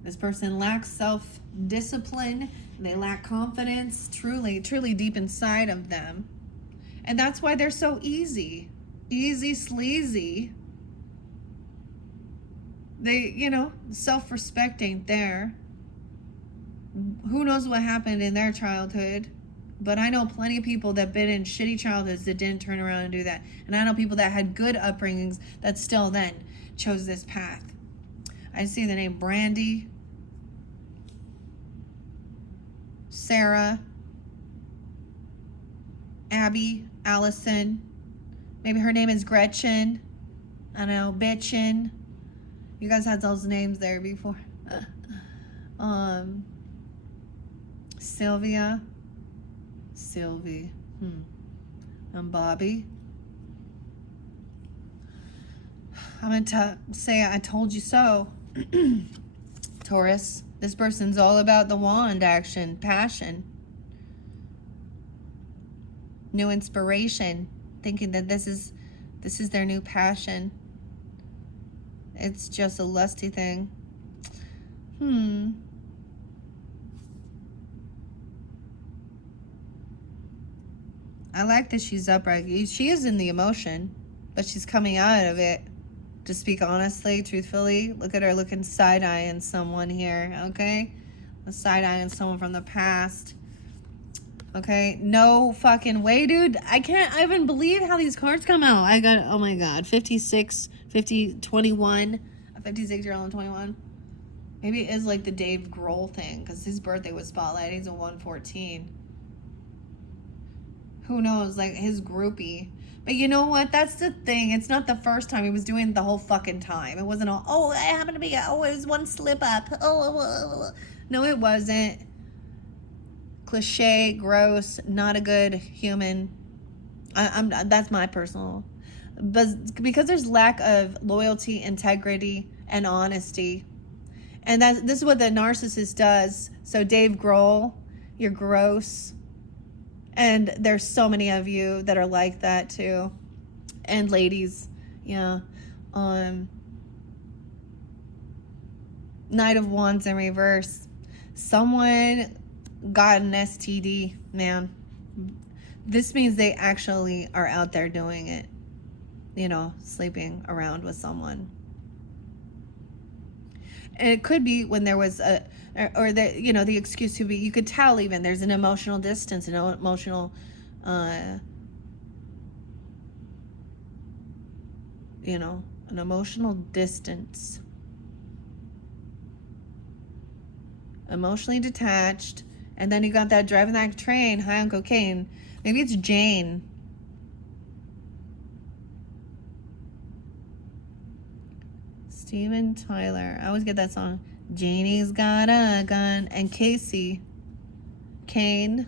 This person lacks self-discipline. They lack confidence, truly deep inside of them. And that's why they're so easy sleazy. They, you know, self-respect ain't there. Who knows what happened in their childhood? But I know plenty of people that been in shitty childhoods that didn't turn around and do that. And I know people that had good upbringings that still then chose this path. I see the name Brandy, Sarah, Abby, Allison. Maybe her name is Gretchen. I don't know, Bitchin. You guys had those names there before. Sylvia. Sylvie. And Bobby. I'm going to say I told you so. Taurus. This person's all about the wand action, passion, new inspiration, thinking that this is their new passion. It's just a lusty thing. I like that she's upright. She is in the emotion, but she's coming out of it. To speak honestly, truthfully. Look at her looking side-eyeing someone here, okay? A side-eyeing someone from the past. Okay? No fucking way, dude. I can't even believe how these cards come out. I got, oh my God, 56, 50, 21. A 56-year-old and 21. Maybe it is like the Dave Grohl thing, because his birthday was spotlight. He's a 114. Who knows? Like, his groupie. But you know what? That's the thing. It's not the first time. He was doing it the whole fucking time. It wasn't all, oh, I happen to be, oh, it was one slip up. Oh. No, it wasn't. Cliche, gross, not a good human. That's my personal. But because there's lack of loyalty, integrity, and honesty. And this is what the narcissist does. So Dave Grohl, you're gross. And there's so many of you that are like that too. And ladies, yeah. Knight of Wands in reverse. Someone got an STD, man. This means they actually are out there doing it. You know, sleeping around with someone. And it could be when there was the excuse could be, you could tell even there's an emotional distance, an emotional, an emotional distance. Emotionally detached. And then you got that driving that train, high on cocaine. Maybe it's Jane. Steven Tyler. I always get that song. Janie's got a gun. And Casey. Kane.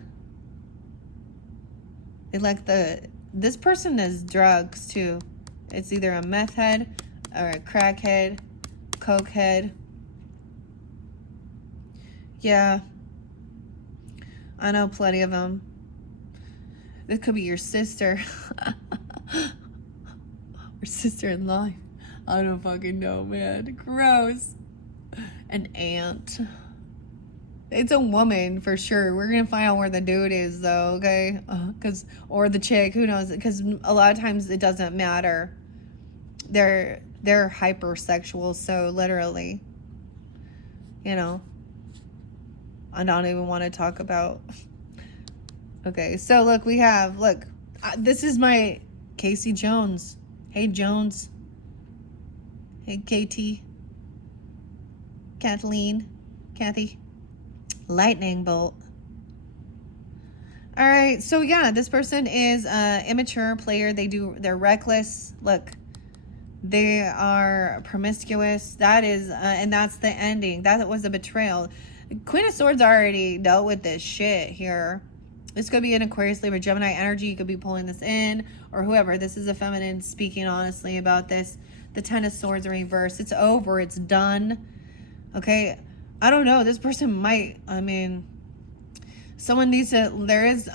They like this person is drugs too. It's either a meth head or a crackhead, coke head. Yeah. I know plenty of them. This could be your sister. Or sister-in-law. I don't fucking know, man. Gross. An aunt. It's a woman for sure. We're gonna find out where the dude is though, okay? Or the chick, who knows? Because a lot of times it doesn't matter. They're hypersexual, so literally, I don't even want to talk about. Okay, so look, this is my Casey Jones. Hey Jones. Hey Katie. Kathy. Lightning bolt. All right, so yeah, this person is an immature player. They're reckless. Look, they are promiscuous. That is, and that's the ending. That was a betrayal. Queen of Swords already dealt with this shit here. This could be an Aquarius, Libra, Gemini energy. You could be pulling this in, or whoever. This is a feminine speaking honestly about this. The Ten of Swords in reverse. It's over. It's done. Okay. I don't know. This person might, someone needs to, there is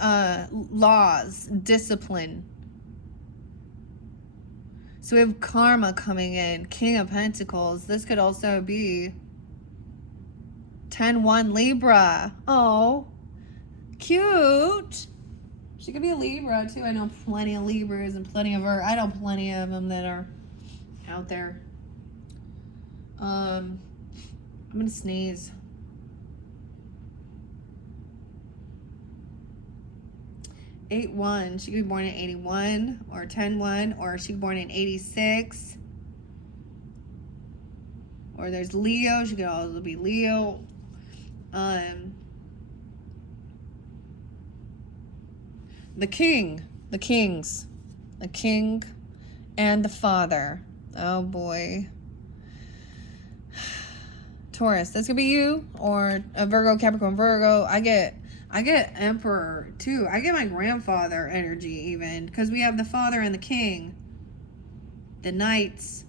laws, discipline. So we have karma coming in. King of Pentacles. This could also be 10-1 Libra. Oh, cute. She could be a Libra too. I know plenty of Libras and plenty of her. I know plenty of them that are out there. I'm gonna sneeze. Eight one. She could be born in 81 or 10-1, or she could be born in 86. Or there's Leo. She could also be Leo. The king. The kings. The king and the father. Oh boy. Taurus. This could be you, or a Virgo, Capricorn, Virgo. I get Emperor too. I get my grandfather energy even, because we have the father and the king. The knights.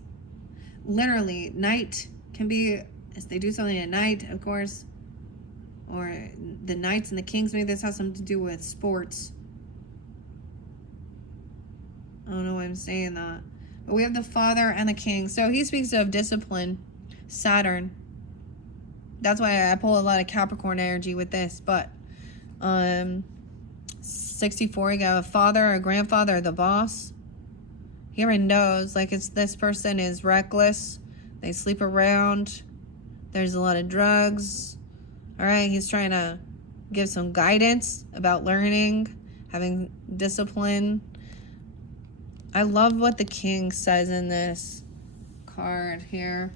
Literally, knight can be if they do something at night, of course, or the Knights and the Kings, maybe this has something to do with sports. I don't know why I'm saying that. But we have the Father and the King. So he speaks of discipline, Saturn. That's why I pull a lot of Capricorn energy with this. But 64, you got a father, a grandfather, the boss. He already knows, like, it's this person is reckless. They sleep around. There's a lot of drugs. All right, he's trying to give some guidance about learning, having discipline. I love what the King says in this card here.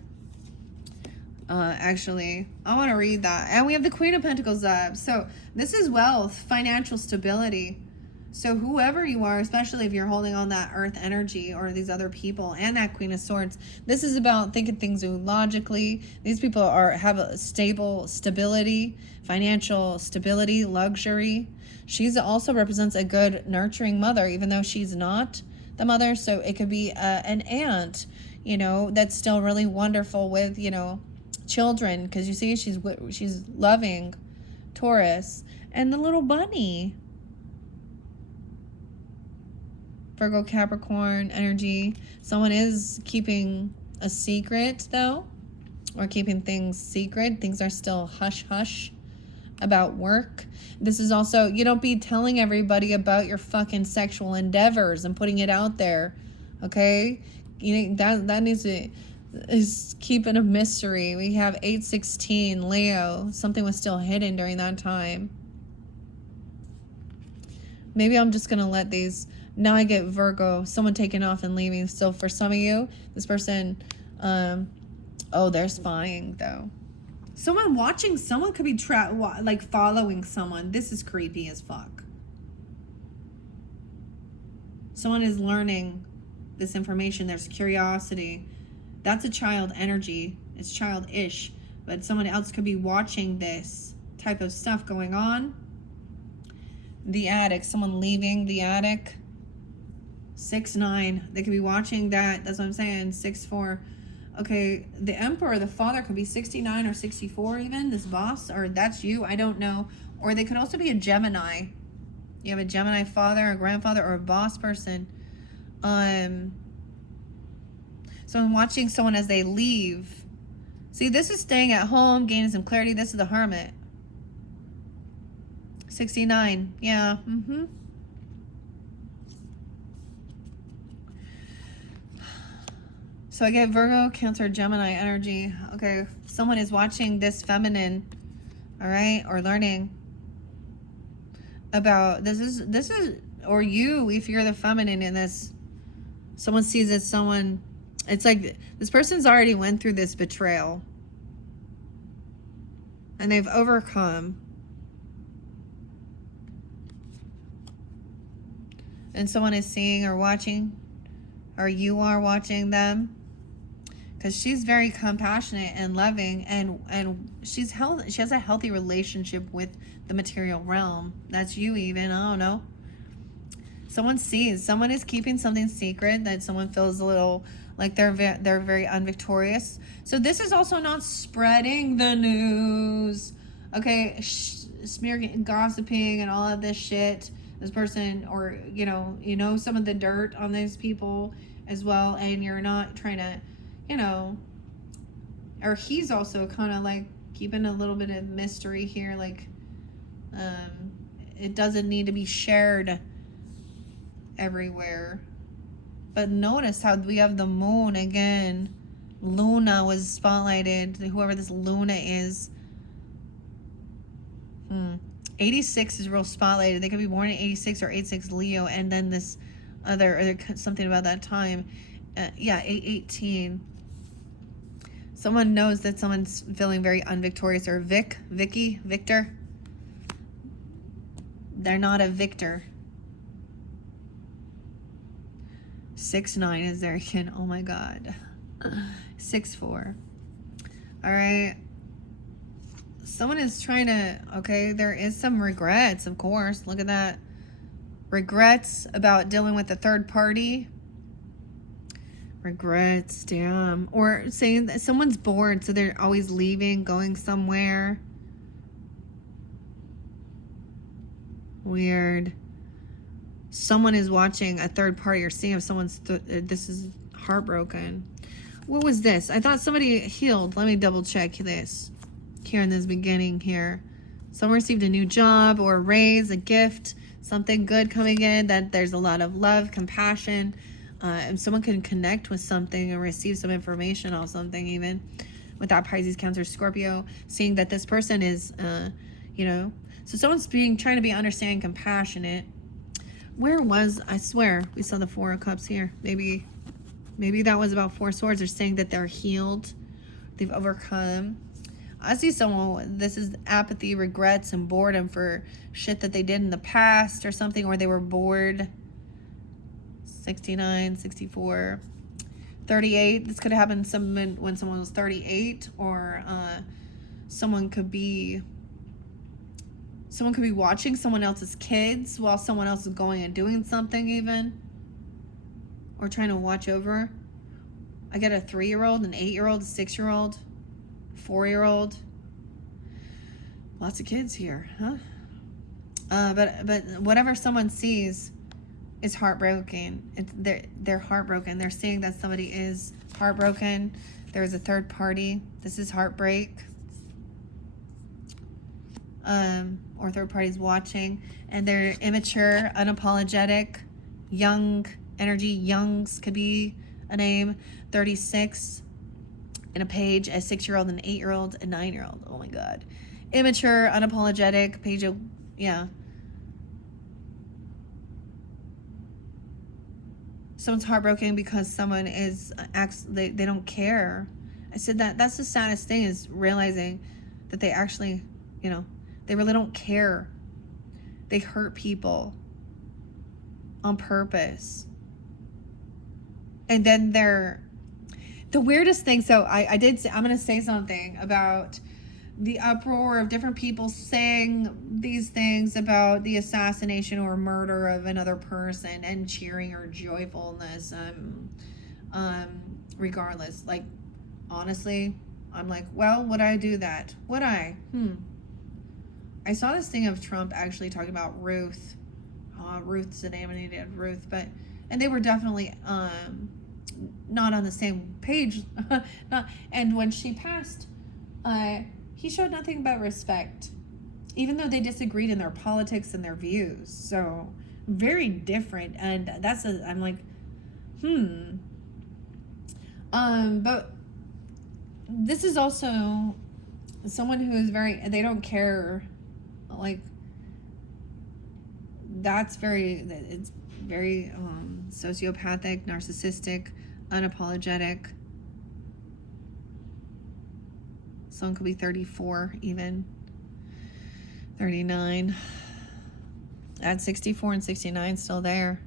Actually, I want to read that. And we have the Queen of Pentacles up. So this is wealth, financial stability. So whoever you are, especially if you're holding on that earth energy or these other people and that Queen of Swords, this is about thinking things logically. These people have a stability, financial stability, luxury. She's also represents a good nurturing mother, even though she's not the mother. So it could be an aunt, you know, that's still really wonderful with, you know, children, because you see she's loving Taurus. And the little bunny, Virgo, Capricorn energy. Someone is keeping a secret though, or keeping things secret. Things are still hush hush about work. This is also, you don't be telling everybody about your fucking sexual endeavors and putting it out there, okay? You know, that needs to is keeping a mystery. We have 816 Leo. Something was still hidden during that time. Maybe I'm just gonna let these. Now I get Virgo, someone taking off and leaving. So for some of you, this person, oh, they're spying though. Someone watching, someone could be like following someone. This is creepy as fuck. Someone is learning this information. There's curiosity. That's a child energy. It's childish. But someone else could be watching this type of stuff going on. The attic, someone leaving the attic. 6-9, they could be watching that. That's what I'm saying. 6-4. Okay, the Emperor, the father, could be 69 or 64 even. This boss, or that's you. I don't know. Or they could also be a Gemini. You have a Gemini father, a grandfather, or a boss person. So I'm watching someone as they leave. See, this is staying at home, gaining some clarity. This is the Hermit. 69. Yeah. So I get Virgo, Cancer, Gemini energy. Okay, someone is watching this feminine, all right, or learning about this is or you, if you're the feminine in this. Someone sees it. Someone, it's like this person's already went through this betrayal, and they've overcome. And someone is seeing or watching, or you are watching them. Because she's very compassionate and loving, and she has a healthy relationship with the material realm. That's you even, I don't know. Someone sees, someone is keeping something secret that someone feels a little like they're very unvictorious. So this is also not spreading the news. Okay, smear gossiping and all of this shit. This person, or you know some of the dirt on these people as well, and you're not trying to, you know, or he's also kind of like keeping a little bit of mystery here, like it doesn't need to be shared everywhere. But notice how we have the moon again. Luna was spotlighted, whoever this Luna is. 86 is real spotlighted. They could be born in 86 or 86 Leo, and then this other something about that time. Yeah, 818. Someone knows that someone's feeling very unvictorious, or Victor. They're not a victor. 6-9 is there again. Oh my God. 6-4. All right. Someone is trying to, okay, there is some regrets, of course. Look at that. Regrets about dealing with a third party. Regrets, damn. Or saying that someone's bored, so they're always leaving, going somewhere. Weird. Someone is watching a third party, or seeing if someone's... this is heartbroken. What was this? I thought somebody healed. Let me double check this. Here in this beginning here. Someone received a new job or a raise, a gift, something good coming in, that there's a lot of love, compassion. And someone can connect with something and receive some information on something, even with that Pisces, Cancer, Scorpio, seeing that this person is, you know, so someone's trying to be understanding, compassionate. Where was, I swear, we saw the Four of Cups here. Maybe that was about Four Swords. They're saying that they're healed. They've overcome. I see someone, this is apathy, regrets, and boredom for shit that they did in the past or something, or they were bored. 69, 64, 38. This could have happened when someone was 38, or someone could be watching someone else's kids while someone else is going and doing something, even, or trying to watch over. I get a 3-year-old, an 8-year-old, a 6-year-old, 4-year-old. Lots of kids here, huh? But whatever someone sees is heartbroken. They're heartbroken. They're seeing that somebody is heartbroken. There is a third party. This is heartbreak. Or third parties watching, and they're immature, unapologetic, young energy. Youngs could be a name. 36 in a page, a 6-year-old, an 8-year-old, a 9-year-old. Oh my God. Immature, unapologetic, page of, yeah. Someone's heartbroken because someone is, they don't care. I said that's the saddest thing, is realizing that they actually, you know, they really don't care. They hurt people on purpose. And then the weirdest thing, so I'm going to say something about the uproar of different people saying these things about the assassination or murder of another person and cheering or joyfulness. Regardless, like, honestly, I'm like, well, would I do that? Would I? I saw this thing of Trump actually talking about Ruth. Ruth's the name, and he did Ruth, and they were definitely not on the same page. And when she passed, he showed nothing but respect, even though they disagreed in their politics and their views. So very different, and I'm like, but this is also someone who is they don't care. Like, it's very sociopathic, narcissistic, unapologetic. Someone could be 34, even 39. At 64 and 69, still there.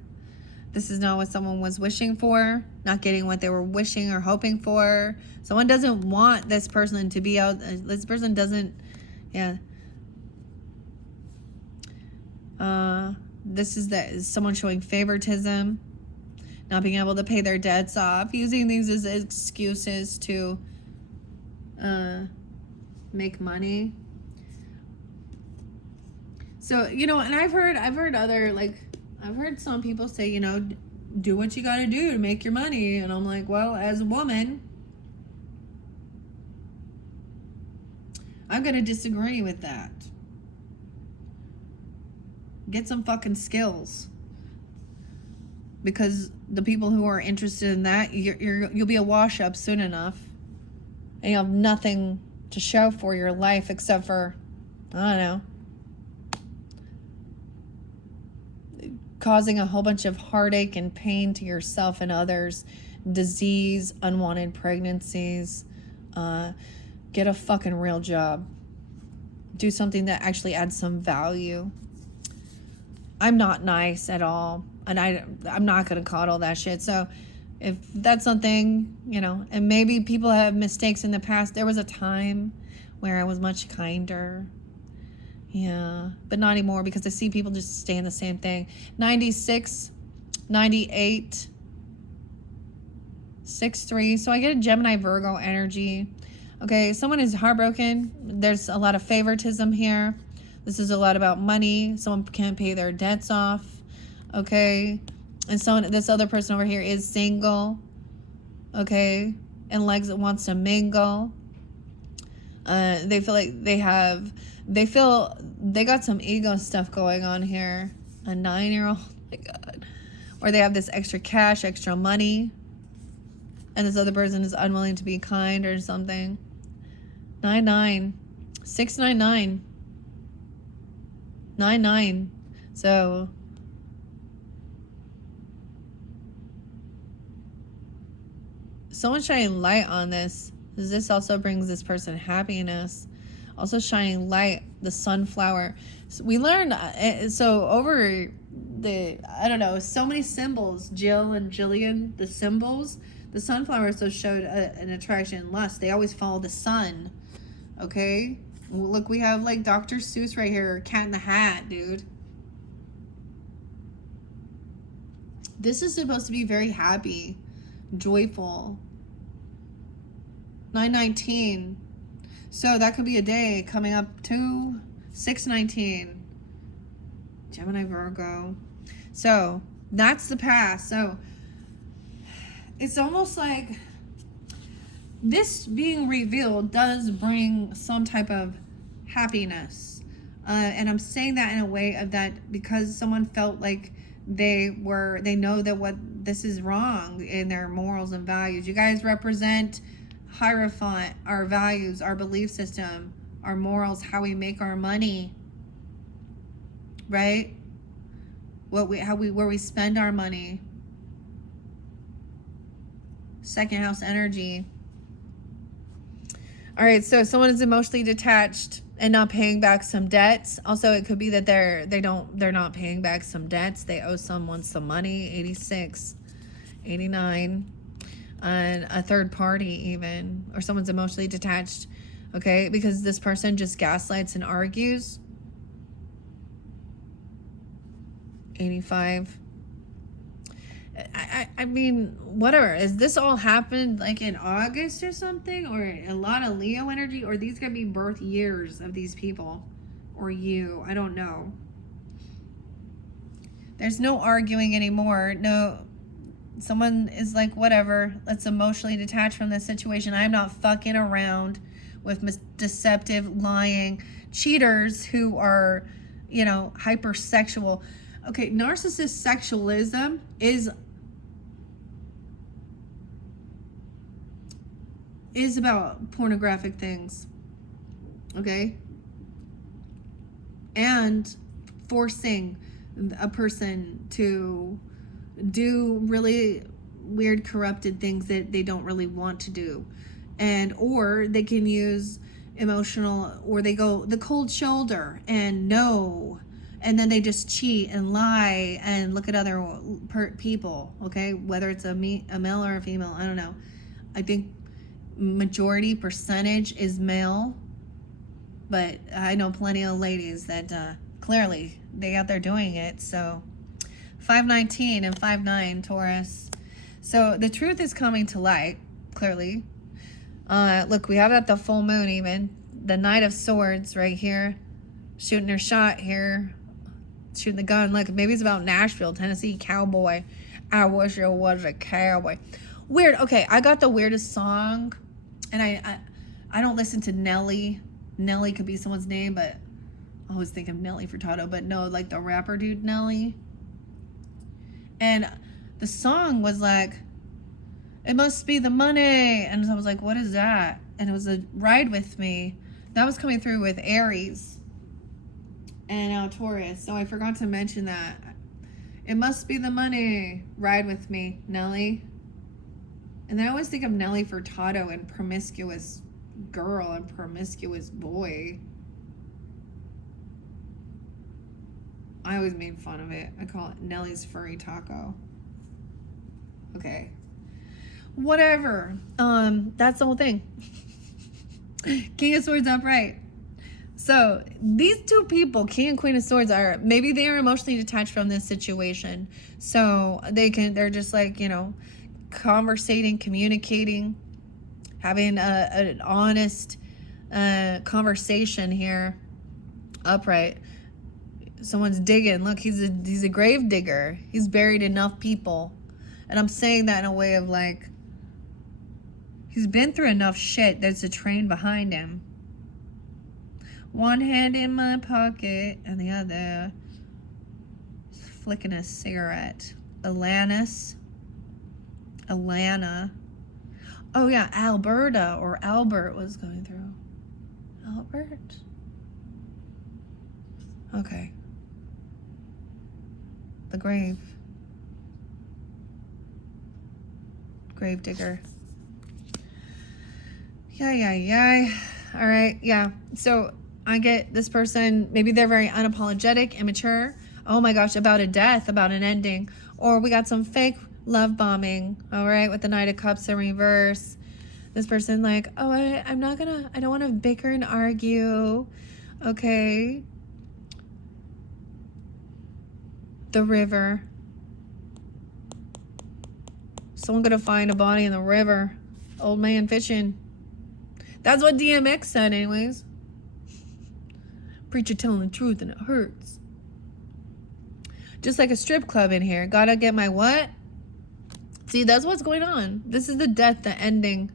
This is not what someone was wishing for, not getting what they were wishing or hoping for. Someone doesn't want this person to be out. This person doesn't, yeah. This is someone showing favoritism, not being able to pay their debts off, using these as excuses to make money. So, you know, and I've heard some people say, you know, do what you got to do to make your money. And I'm like, well, as a woman, I'm going to disagree with that. Get some fucking skills. Because the people who are interested in that, you'll be a wash up soon enough. And you'll have nothing to show for your life except for, I don't know, causing a whole bunch of heartache and pain to yourself and others, disease, unwanted pregnancies. Get a fucking real job. Do something that actually adds some value. I'm not nice at all, and I'm not going to coddle that shit. So if that's something, you know, and maybe people have mistakes in the past. There was a time where I was much kinder. Yeah, but not anymore, because I see people just staying the same thing. 96, 98, 6-3. So I get a Gemini Virgo energy. Okay, someone is heartbroken. There's a lot of favoritism here. This is a lot about money. Someone can't pay their debts off. Okay, and this other person over here is single. Okay, and wants to mingle. They feel like they got some ego stuff going on here. A 9-year-old, oh my God. Or they have this extra cash, extra money. And this other person is unwilling to be kind or something. 9-9. 6-9-9. 9-9. So someone's shining light on this. This also brings this person happiness. Also shining light, the sunflower. So we learned, so over I don't know, so many symbols, Jill and Jillian, the symbols, the sunflower also showed an attraction and lust. They always follow the sun, okay? Look, we have like Dr. Seuss right here, Cat in the Hat, dude. This is supposed to be very happy, joyful. 9-19. So that could be a day coming up to 6-19. Gemini Virgo. So that's the past. So it's almost like this being revealed does bring some type of happiness. And I'm saying that in a way of that because someone felt like they know that what this is wrong in their morals and values. You guys represent Hierophant, our values, our belief system, our morals, how we make our money, right? Where we spend our money. Second house energy. All right, so someone is emotionally detached and not paying back some debts. Also, it could be that they're not paying back some debts. They owe someone some money. 86, 89. And a third party even, or someone's emotionally detached, okay, because this person just gaslights and argues. 85. I mean, whatever. Is this all happened like in August or something, or a lot of Leo energy, or these gonna be birth years of these people, or you? I don't know. There's no arguing anymore. No. Someone is like, whatever, let's emotionally detach from this situation. I'm not fucking around with deceptive, lying cheaters who are, hypersexual. Okay, narcissist sexualism is about pornographic things, okay? And forcing a person to do really weird, corrupted things that they don't really want to do. Or they can use emotional, or they go the cold shoulder and no, and then they just cheat and lie and look at other people, okay? Whether it's a male or a female, I don't know. I think majority percentage is male, but I know plenty of ladies that clearly they out there doing it. So 5-19 and 5-9 Taurus. So the truth is coming to light, clearly. Look, we have at the full moon even. The Knight of Swords right here. Shooting her shot here. Shooting the gun. Look, maybe it's about Nashville, Tennessee, cowboy. I wish it was a cowboy. Weird. Okay, I got the weirdest song. And I don't listen to Nelly. Nelly could be someone's name, but I always think of Nelly Furtado. But no, like the rapper dude Nelly. And the song was like, it must be the money. And I was like, what is that? And it was a Ride With Me. That was coming through with Aries and now Taurus. So I forgot to mention that. It must be the money. Ride With Me, Nelly. And then I always think of Nelly Furtado and promiscuous girl and promiscuous boy. I always made fun of it. I call it Nelly's furry taco. Okay. Whatever. That's the whole thing. King of Swords upright. So these two people, King and Queen of Swords, maybe they are emotionally detached from this situation. So they're just like, conversating, communicating, having an honest conversation here. Upright. Someone's digging. Look, he's a grave digger. He's buried enough people. And I'm saying that in a way of like, he's been through enough shit. There's a train behind him. One hand in my pocket and the other flicking a cigarette. Atlantis. Atlanta. Oh yeah, Alberta or Albert was going through. Albert? Okay. The grave. Grave digger. Yeah. All right, yeah. So I get this person, maybe they're very unapologetic, immature. Oh my gosh, about a death, about an ending. Or we got some fake love bombing, all right, with the Knight of Cups in reverse. This person like, oh, I don't want to bicker and argue. Okay. The river. Someone gonna find a body in the river. Old man fishing. That's what DMX said anyways. Preacher telling the truth and it hurts. Just like a strip club in here. Gotta get my what? See, that's what's going on. This is the death, the ending.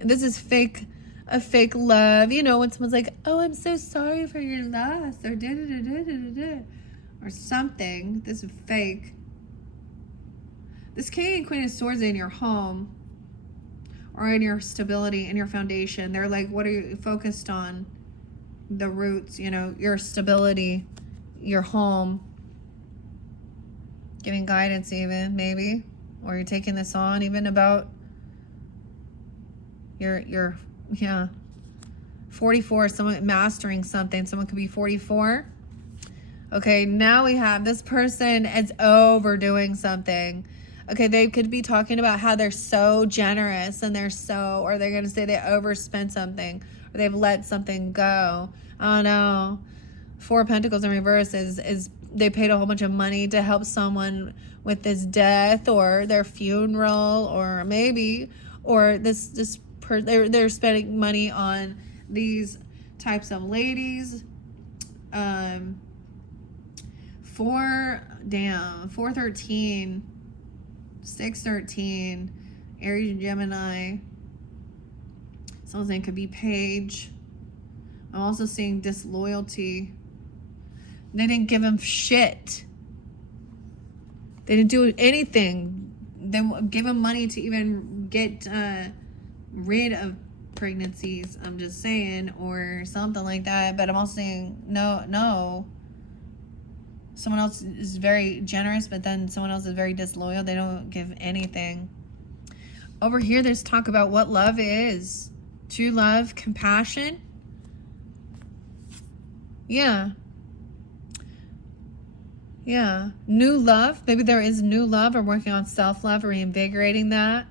And this is fake, a fake love. You know, when someone's like, oh, I'm so sorry for your loss. Or da-da-da-da-da-da-da. Or something. This is fake. This King and Queen of Swords in your home. Or in your stability, in your foundation. They're like, what are you focused on? The roots, you know, your stability, your home. Giving guidance even, maybe. Or you're taking this on even about your 44, someone mastering something. Someone could be 44. Okay, now we have this person is overdoing something. Okay, they could be talking about how they're so generous and or they're going to say they overspent something or they've let something go. Oh no. Four of Pentacles in reverse is they paid a whole bunch of money to help someone with this death or their funeral or maybe, or they're spending money on these types of ladies. 413, 613, Aries and Gemini. Something could be Page. I'm also seeing disloyalty. They didn't give him shit. They didn't do anything. They gave him money to even get rid of pregnancies. I'm just saying, or something like that. But I'm also saying no. Someone else is very generous, but then someone else is very disloyal. They don't give anything. Over here, there's talk about what love is. True love, compassion. Yeah. New love. Maybe there is new love or working on self-love or reinvigorating that.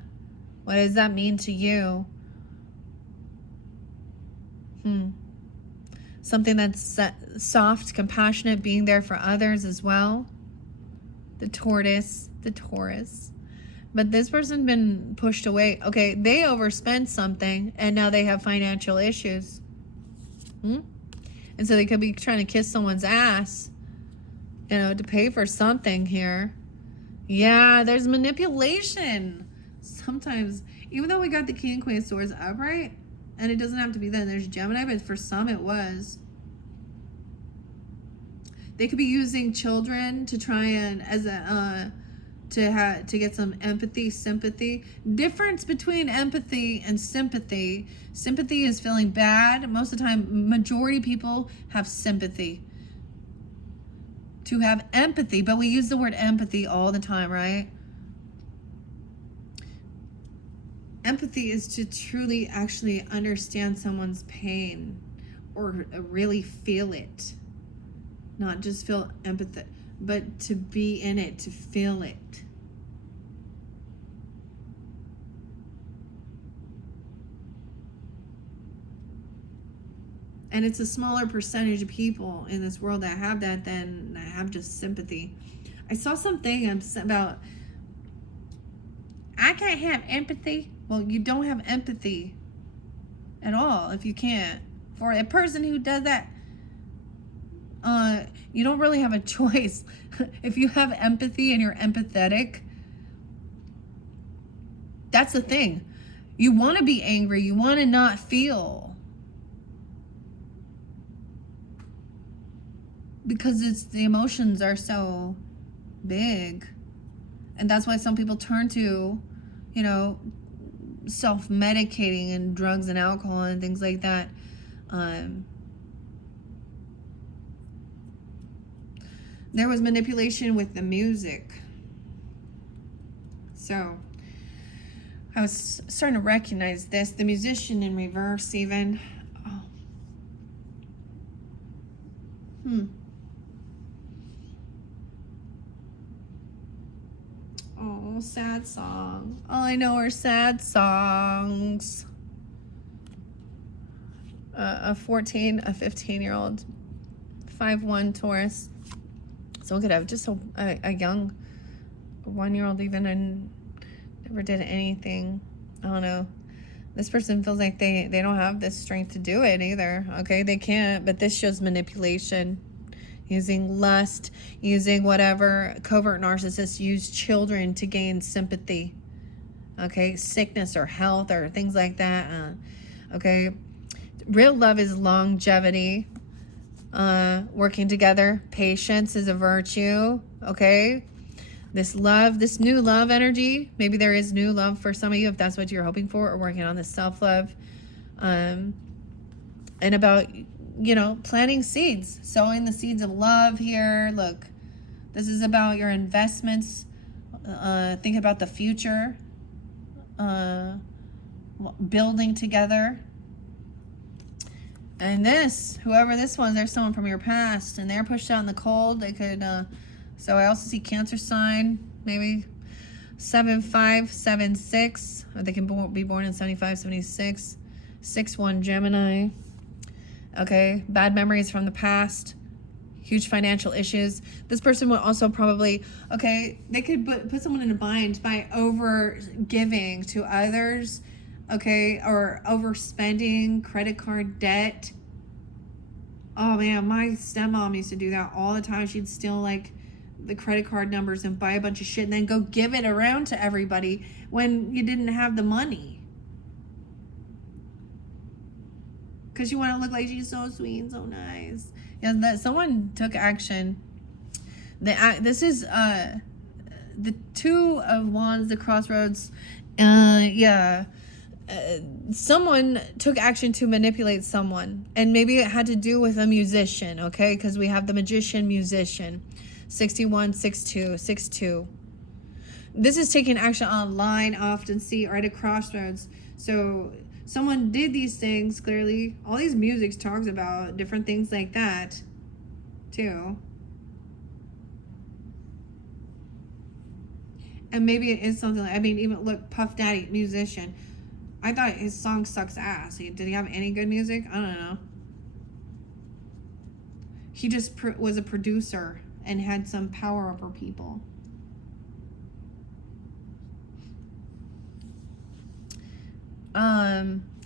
What does that mean to you? Something that's soft, compassionate, being there for others as well. The Taurus. But this person's been pushed away. Okay, they overspent something and now they have financial issues. And so they could be trying to kiss someone's ass, you know, to pay for something here. Yeah, there's manipulation. Sometimes, even though we got the King and Queen of Swords upright, and it doesn't have to be then. There's Gemini, but for some it was. They could be using children to try and to get some empathy, sympathy. Difference between empathy and sympathy. Sympathy is feeling bad. Most of the time, majority of people have sympathy. To have empathy, but we use the word empathy all the time, right? Empathy is to truly actually understand someone's pain or really feel it. Not just feel empathy, but to be in it, to feel it. And it's a smaller percentage of people in this world that have that than have just sympathy. I saw something about I can't have empathy. Well, you don't have empathy at all if you can't. For a person who does that, you don't really have a choice. If you have empathy and you're empathetic, that's the thing. You want to be angry. You want to not feel. Because the emotions are so big. And that's why some people turn to, self-medicating and drugs and alcohol and things like that. There was manipulation with the music. So I was starting to recognize this. The musician in reverse even. Oh, sad song. All I know are sad songs. A 15-year-old, 5'1" Taurus. So we could have just a young 1-year-old even and never did anything. I don't know. This person feels like they don't have the strength to do it either. Okay, they can't, but this shows manipulation. Using lust, using whatever covert narcissists use children to gain sympathy. Okay, sickness or health or things like that. Okay, real love is longevity. Working together. Patience is a virtue. Okay, this new love energy. Maybe there is new love for some of you if that's what you're hoping for, or working on this self-love. And about planting seeds, sowing the seeds of love here. Look, this is about your investments. Think about the future. Building together. And whoever this was, there's someone from your past, and they're pushed out in the cold. They could, so I also see Cancer sign, maybe 7'5", 7'6", or they can be born in 75, 76, 6'1" Gemini. Okay, bad memories from the past, huge financial issues. This person would also probably, they could put someone in a bind by over giving to others, or overspending, credit card debt. Oh man, my stepmom used to do that all the time. She'd steal the credit card numbers and buy a bunch of shit and then go give it around to everybody when you didn't have the money. Because you want to look like she's so sweet and so nice. Yeah, that someone took action. This is the Two of Wands, the Crossroads. Someone took action to manipulate someone. And maybe it had to do with a musician, okay? Because we have the magician, musician. 61, 62, 62. This is taking action online, often see, or at a crossroads. So someone did these things, clearly. All these music talks about different things like that, too. And maybe it is something like, even look, Puff Daddy, musician. I thought his song sucks ass. Did he have any good music? I don't know. He just was a producer and had some power over people.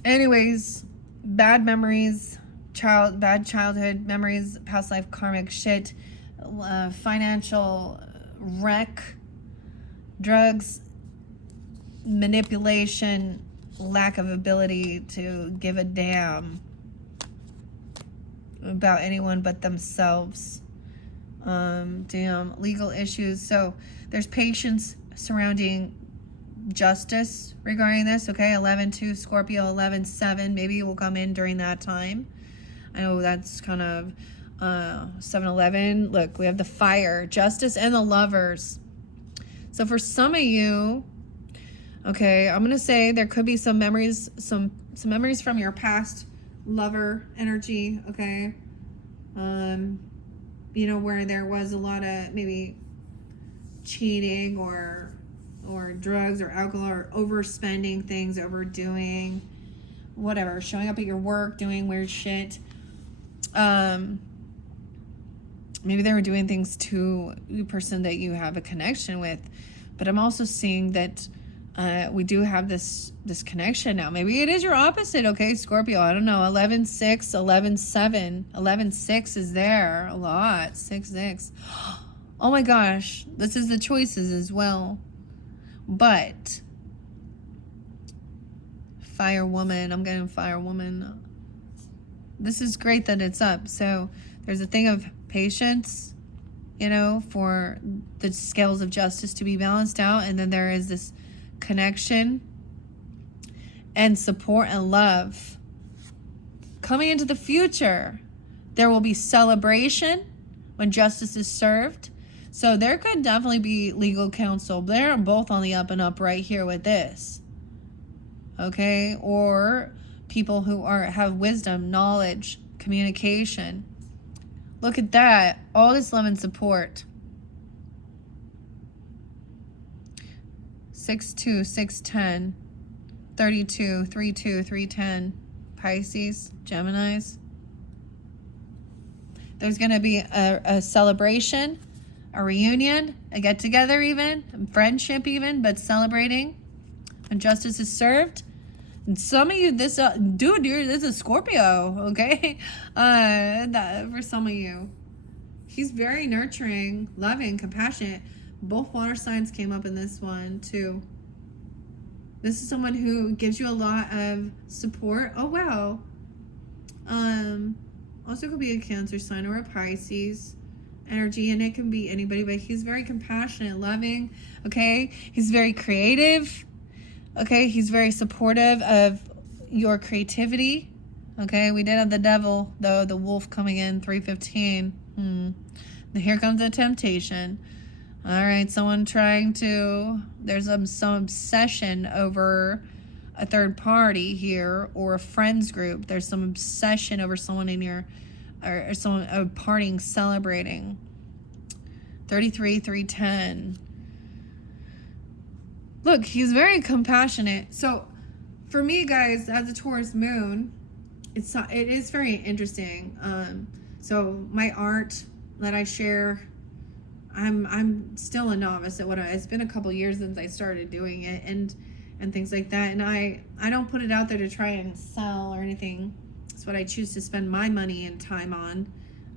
Anyways, bad memories, bad childhood memories, past life karmic shit, financial wreck, drugs, manipulation, lack of ability to give a damn about anyone but themselves. Legal issues. So there's patience surrounding justice regarding this. 11-2 Scorpio, 11-7. Maybe it will come in during that time. I know that's kind of 7-11. Look, we have the Fire, Justice, and the Lovers. So for some of you, I'm gonna say there could be some memories, some memories from your past lover energy. Where there was a lot of maybe cheating or drugs or alcohol or overspending things, overdoing, whatever, showing up at your work, doing weird shit. Maybe they were doing things to the person that you have a connection with. But I'm also seeing that We do have this connection now. Maybe it is your opposite, okay, Scorpio. I don't know. 11-6, 11-7. 11-6 is there a lot. 6-6. Oh my gosh. This is the choices as well. But Fire Woman. I'm getting Fire Woman. This is great that it's up. So there's a thing of patience, you know, for the scales of justice to be balanced out. And then there is this connection and support and love coming into the future. There will be celebration when justice is served. So there could definitely be legal counsel. They're both on the up and up right here with this. Okay? Or people who have wisdom, knowledge, communication. Look at that. All this love and support. 6-2, 6-10, 32, 3-2, 3-10, Pisces, Geminis. There's going to be a celebration, a reunion, a get-together even, a friendship even, but celebrating when justice is served. And some of you, this, dude, this is Scorpio, okay? For some of you. He's very nurturing, loving, compassionate. Both water signs came up in this one, too. This is someone who gives you a lot of support. Oh, wow. Also could be a Cancer sign or a Pisces energy, and it can be anybody, but he's very compassionate, loving, okay? He's very creative, okay? He's very supportive of your creativity, okay? We did have the devil, though, the wolf coming in, 315. Here comes the temptation. All right, someone trying to, there's some obsession over a third party here or a friends group. There's some obsession over someone in your, or someone, a partying, celebrating. 33, 310. Look, he's very compassionate. So for me, guys, as a Taurus moon, it is very interesting. So my art that I share, I'm still a novice at it's been a couple years since I started doing it and things like that. And I don't put it out there to try and sell or anything. It's what I choose to spend my money and time on,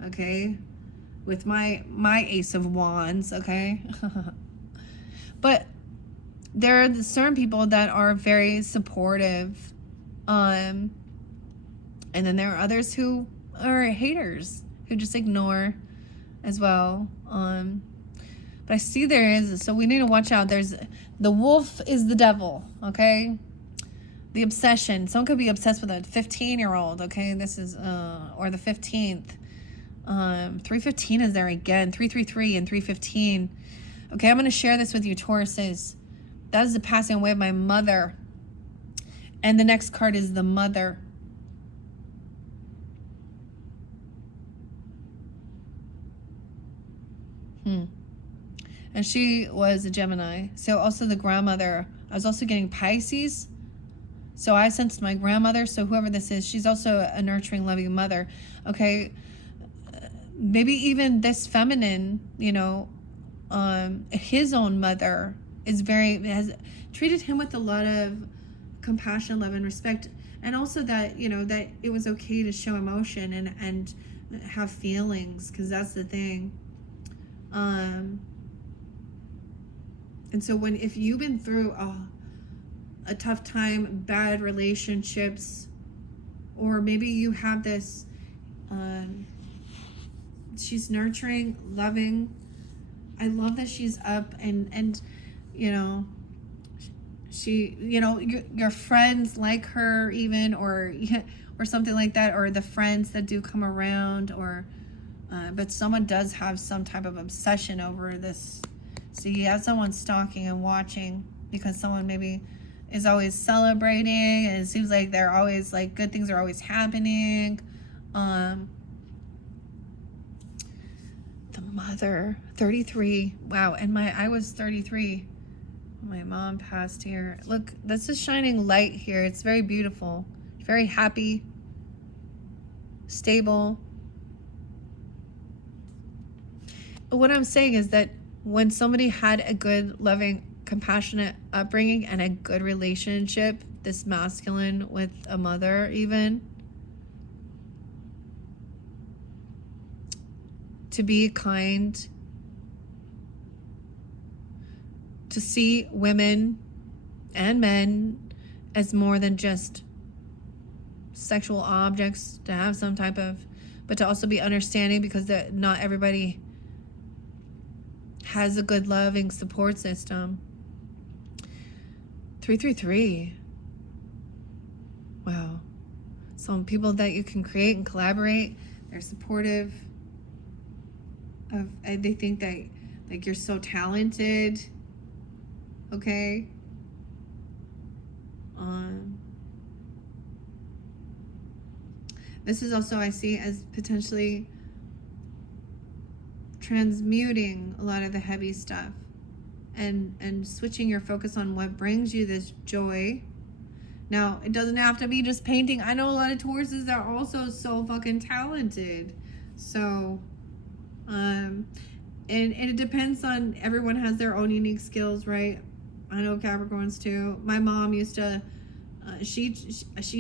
okay? With my Ace of Wands, okay? But there are certain people that are very supportive. And then there are others who are haters, who just ignore as well. But I see there is, so we need to watch out. There's, the wolf is the devil, okay? The obsession. Someone could be obsessed with a 15-year-old, okay? This is, or the 15th. 315 is there again. 333 and 315. Okay, I'm going to share this with you, Tauruses. That is the passing away of my mother. And the next card is the mother. And she was a Gemini. So also the grandmother. I was also getting Pisces. So I sensed my grandmother. So whoever this is, she's also a nurturing, loving mother. Okay. Maybe even this feminine, you know, his own mother has treated him with a lot of compassion, love, and respect. And also that, you know, that it was okay to show emotion and have feelings, because that's the thing. And so if you've been through a tough time, bad relationships, or maybe you have this, she's nurturing, loving. I love that she's up and you know, she, you know, your friends like her even, or something like that, or the friends that do come around, or but someone does have some type of obsession over this. So you have someone stalking and watching, because someone maybe is always celebrating, and it seems like they're always like good things are always happening. The mother, 33. Wow, and I was 33. My mom passed here. Look, this is shining light here. It's very beautiful, very happy, stable. But what I'm saying is that when somebody had a good, loving, compassionate upbringing and a good relationship, this masculine with a mother even, to be kind, to see women and men as more than just sexual objects, to have some type of, but to also be understanding, because not everybody has a good loving support system. 333. Wow. Some people that you can create and collaborate, they're supportive of, and they think that like you're so talented. Okay. This is also, I see as potentially transmuting a lot of the heavy stuff and switching your focus on what brings you this joy. Now, it doesn't have to be just painting. I know a lot of Tauruses that are also so fucking talented. So, and it depends on, everyone has their own unique skills, right? I know Capricorns too. My mom used to, she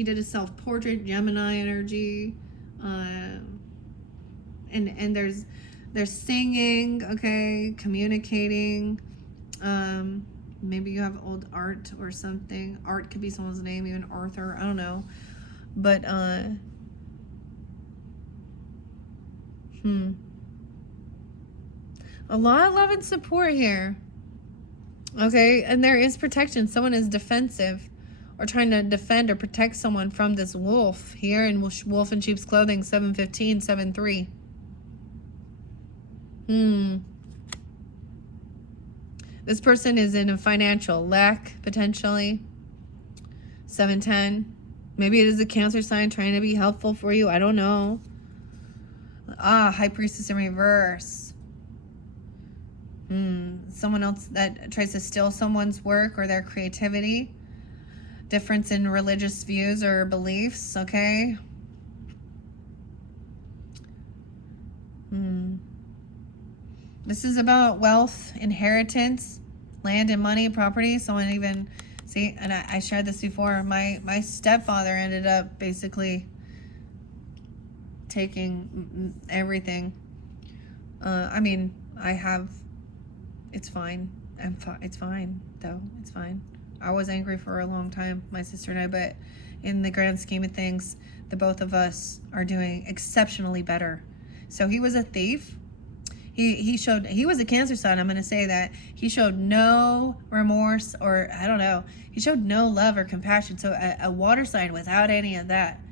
did a self-portrait, Gemini energy, and there's singing, okay, communicating. Maybe you have old art or something. Art could be someone's name, even Arthur, I don't know. But a lot of love and support here. Okay, and there is protection. Someone is defensive or trying to defend or protect someone from this wolf here in Wolf in Sheep's Clothing, 715, 73. This person is in a financial lack, potentially. 710. Maybe it is a Cancer sign trying to be helpful for you. I don't know. High Priestess in reverse. Someone else that tries to steal someone's work or their creativity. Difference in religious views or beliefs, okay? This is about wealth, inheritance, land and money, property. Someone even, see, and I shared this before, my stepfather ended up basically taking everything. I mean, it's fine. It's fine, though. It's fine. I was angry for a long time, my sister and I, but in the grand scheme of things, the both of us are doing exceptionally better. So he was a thief. He was a Cancer sign, I'm going to say that. He showed no remorse, or I don't know. He showed no love or compassion. So a water sign without any of that.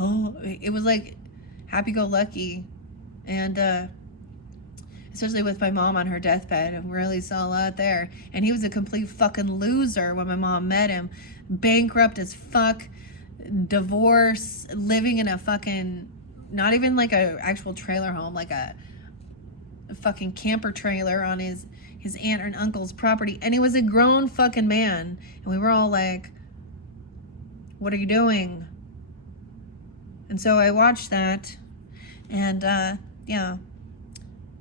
Oh, it was like happy-go-lucky. And especially with my mom on her deathbed, I really saw a lot there. And he was a complete fucking loser when my mom met him. Bankrupt as fuck, divorce, living in a fucking, not even like a actual trailer home, like a fucking camper trailer on his aunt and uncle's property. And he was a grown fucking man. And we were all like, what are you doing? And so I watched that. And yeah.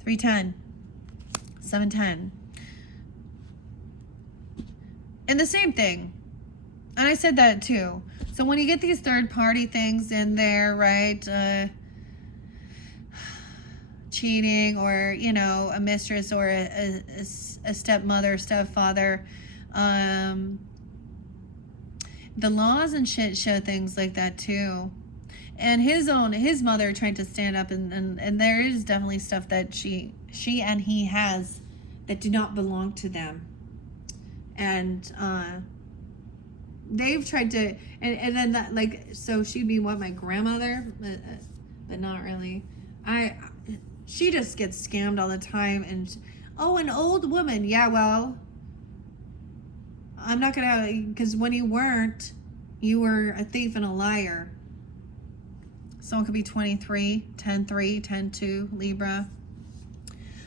310, 710. And the same thing. And I said that too. So when you get these third party things in there, right? Cheating, or, you know, a mistress or a stepmother, stepfather. The laws and shit show things like that too. And his mother tried to stand up, and there is definitely stuff that she and he has that do not belong to them. And they've tried to, and then that, like, so she'd be what, my grandmother, but not really. She just gets scammed all the time. And an old woman. Yeah, well, I'm not gonna, because when you weren't, you were a thief and a liar. Someone could be 23, 10-3, 10-2, Libra.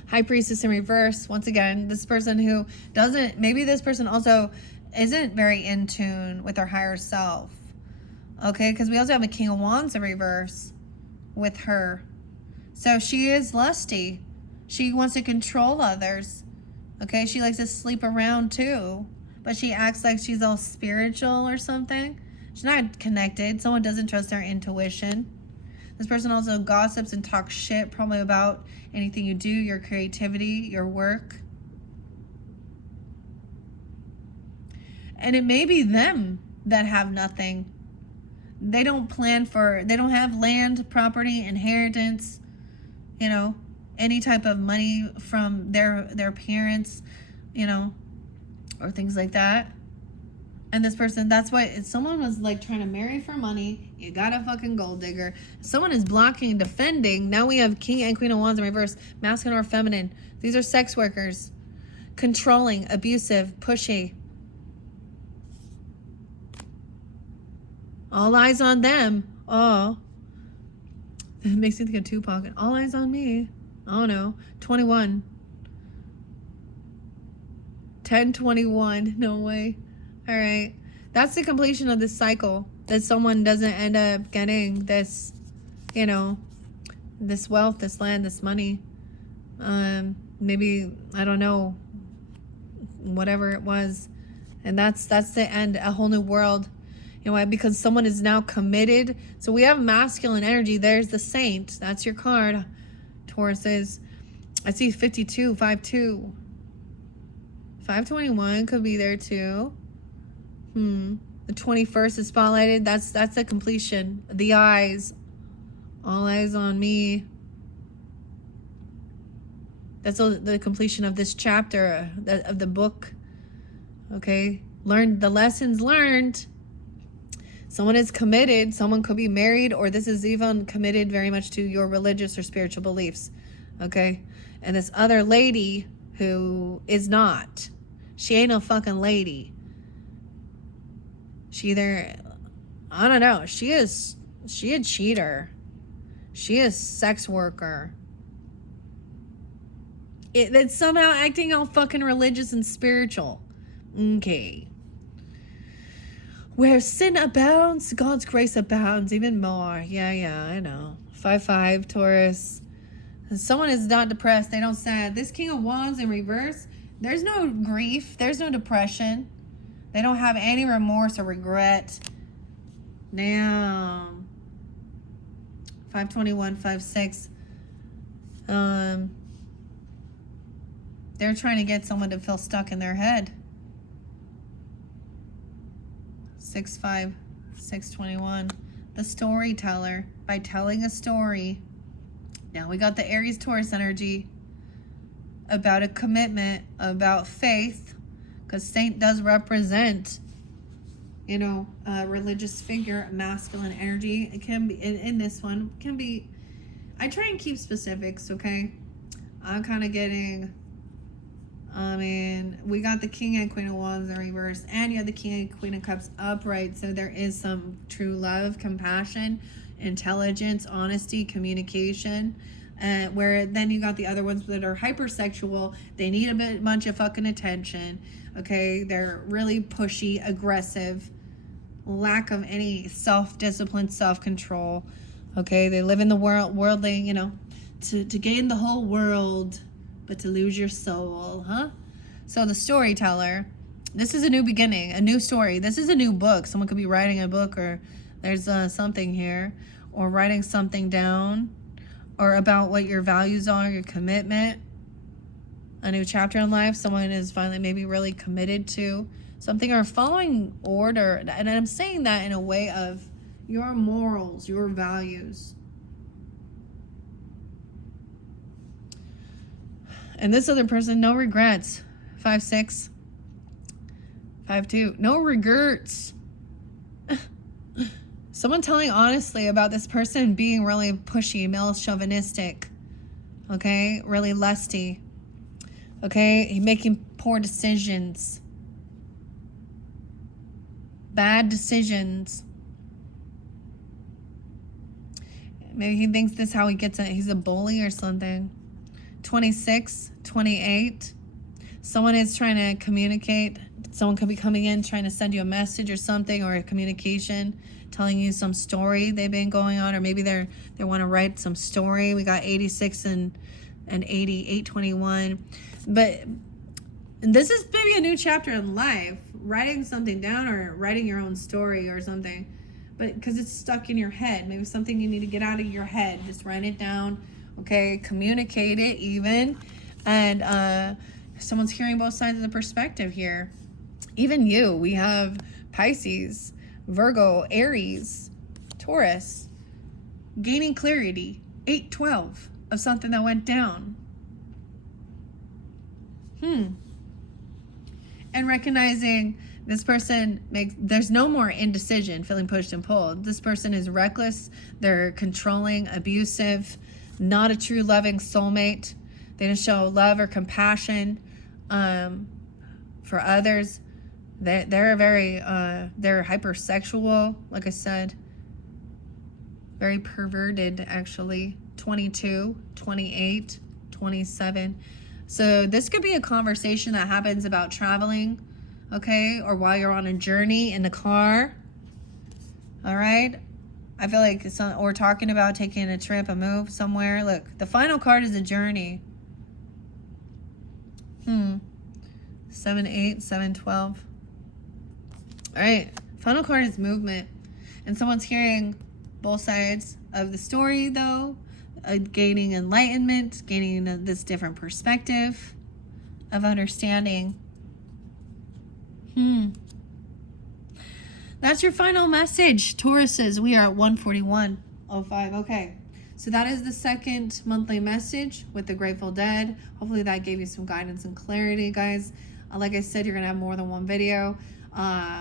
High Priestess in reverse. Once again, this person who doesn't, maybe this person also isn't very in tune with their higher self. Okay, because we also have a King of Wands in reverse with her. So she is lusty. She wants to control others. Okay, she likes to sleep around too, but she acts like she's all spiritual or something. She's not connected. Someone doesn't trust their intuition. This person also gossips and talks shit, probably about anything you do, your creativity, your work. And it may be them that have nothing. They don't have land, property, inheritance, you know, any type of money from their parents, you know, or things like that. And this person, that's why someone was like trying to marry for money. You got a fucking gold digger. Someone is blocking and defending. Now we have King and Queen of Wands in reverse, masculine or feminine. These are sex workers, controlling, abusive, pushy. All eyes on them. Oh, it makes me think of Tupac. All eyes on me. Oh no. 21. 10/21. No way. All right. That's the completion of this cycle. That someone doesn't end up getting this, you know, this wealth, this land, this money. Maybe, I don't know, whatever it was. And that's the end. A whole new world. You know why? Because someone is now committed. So we have masculine energy. There's the Saint. That's your card. Tauruses. I see 52, 5-2. 521 could be there too. The 21st is spotlighted. That's the completion. The eyes. All eyes on me. That's the completion of this chapter of the book. Okay? Learn the lessons learned. Someone is committed. Someone could be married, or this is even committed very much to your religious or spiritual beliefs. Okay? And this other lady who is not. She ain't no fucking lady. She either, I don't know. She a cheater. She is sex worker. It's somehow acting all fucking religious and spiritual. Okay. Where sin abounds, God's grace abounds even more. Yeah, I know. 5-5, Taurus. And someone is not depressed. They don't sad. This King of Wands in reverse, there's no grief. There's no depression. They don't have any remorse or regret. Now, 521, 5-6. They're trying to get someone to feel stuck in their head. 6-5, 621. The storyteller, by telling a story. Now we got the Aries Taurus energy about a commitment, about faith, because Saint does represent, you know, a religious figure, masculine energy. It can be, in this one, can be, I try and keep specifics, okay? I'm kind of getting, I mean, we got the King and Queen of Wands in reverse, and you have the King and Queen of Cups upright, so there is some true love, compassion, intelligence, honesty, communication, where then you got the other ones that are hypersexual. They need a bunch of fucking attention, okay? They're really pushy, aggressive, lack of any self-discipline, self-control, okay? They live in the worldly, you know, to gain the whole world, but to lose your soul, huh? So the storyteller, this is a new beginning, a new story. This is a new book. Someone could be writing a book, or there's something here, or writing something down, or about what your values are, your commitment, a new chapter in life. Someone is finally maybe really committed to something, or following order. And I'm saying that in a way of your morals, your values. And this other person, no regrets. 5-6. 5-2. No regrets. Someone telling honestly about this person being really pushy, male chauvinistic. Okay? Really lusty. Okay? Making poor decisions. Bad decisions. Maybe he thinks this is how he gets it. He's a bully or something. 26, 28. Someone is trying to communicate. Someone could be coming in trying to send you a message or something, or a communication, telling you some story they've been going on, or maybe they want to write some story. We got 86 and 80, 821. But And this is maybe a new chapter in life, writing something down or writing your own story or something. But because it's stuck in your head, maybe something you need to get out of your head. Just write it down, okay? Communicate it even. And someone's hearing both sides of the perspective here. Even you, we have Pisces, Virgo, Aries, Taurus, gaining clarity, 8-12 of something that went down. And recognizing this person there's no more indecision, feeling pushed and pulled. This person is reckless, they're controlling, abusive, not a true loving soulmate. They don't show love or compassion for others. They're very, they're hypersexual, like I said. Very perverted, actually. 22, 28, 27. So this could be a conversation that happens about traveling, okay? Or while you're on a journey in the car. All right? I feel like we're talking about taking a trip, a move somewhere. Look, the final card is a journey. 7-8, 7-12. All right. Final card is movement. And someone's hearing both sides of the story, though. Gaining enlightenment, gaining this different perspective of understanding. That's your final message, Tauruses. We are at 141.05. Okay, so that is the second monthly message with the Grateful Dead. Hopefully that gave you some guidance and clarity, guys. Like I said, you're gonna have more than one video.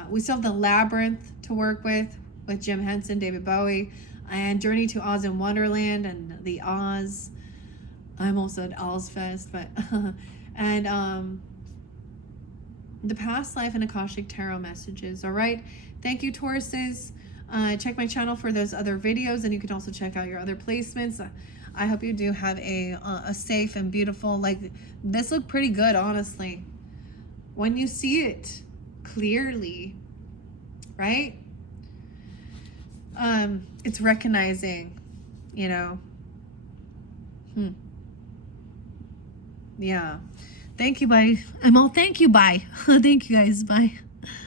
We still have the Labyrinth to work with Jim Henson, David Bowie, and Journey to Oz and Wonderland, and the Oz. I almost said Ozfest, but and the past life and Akashic Tarot messages. All right, thank you, Tauruses. Check my channel for those other videos, and you can also check out your other placements. I hope you do have a safe and beautiful, like, this looked pretty good, honestly, when you see it clearly, right? It's recognizing, you know. Yeah. Thank you, bye. Thank you, bye. Thank you, guys, bye.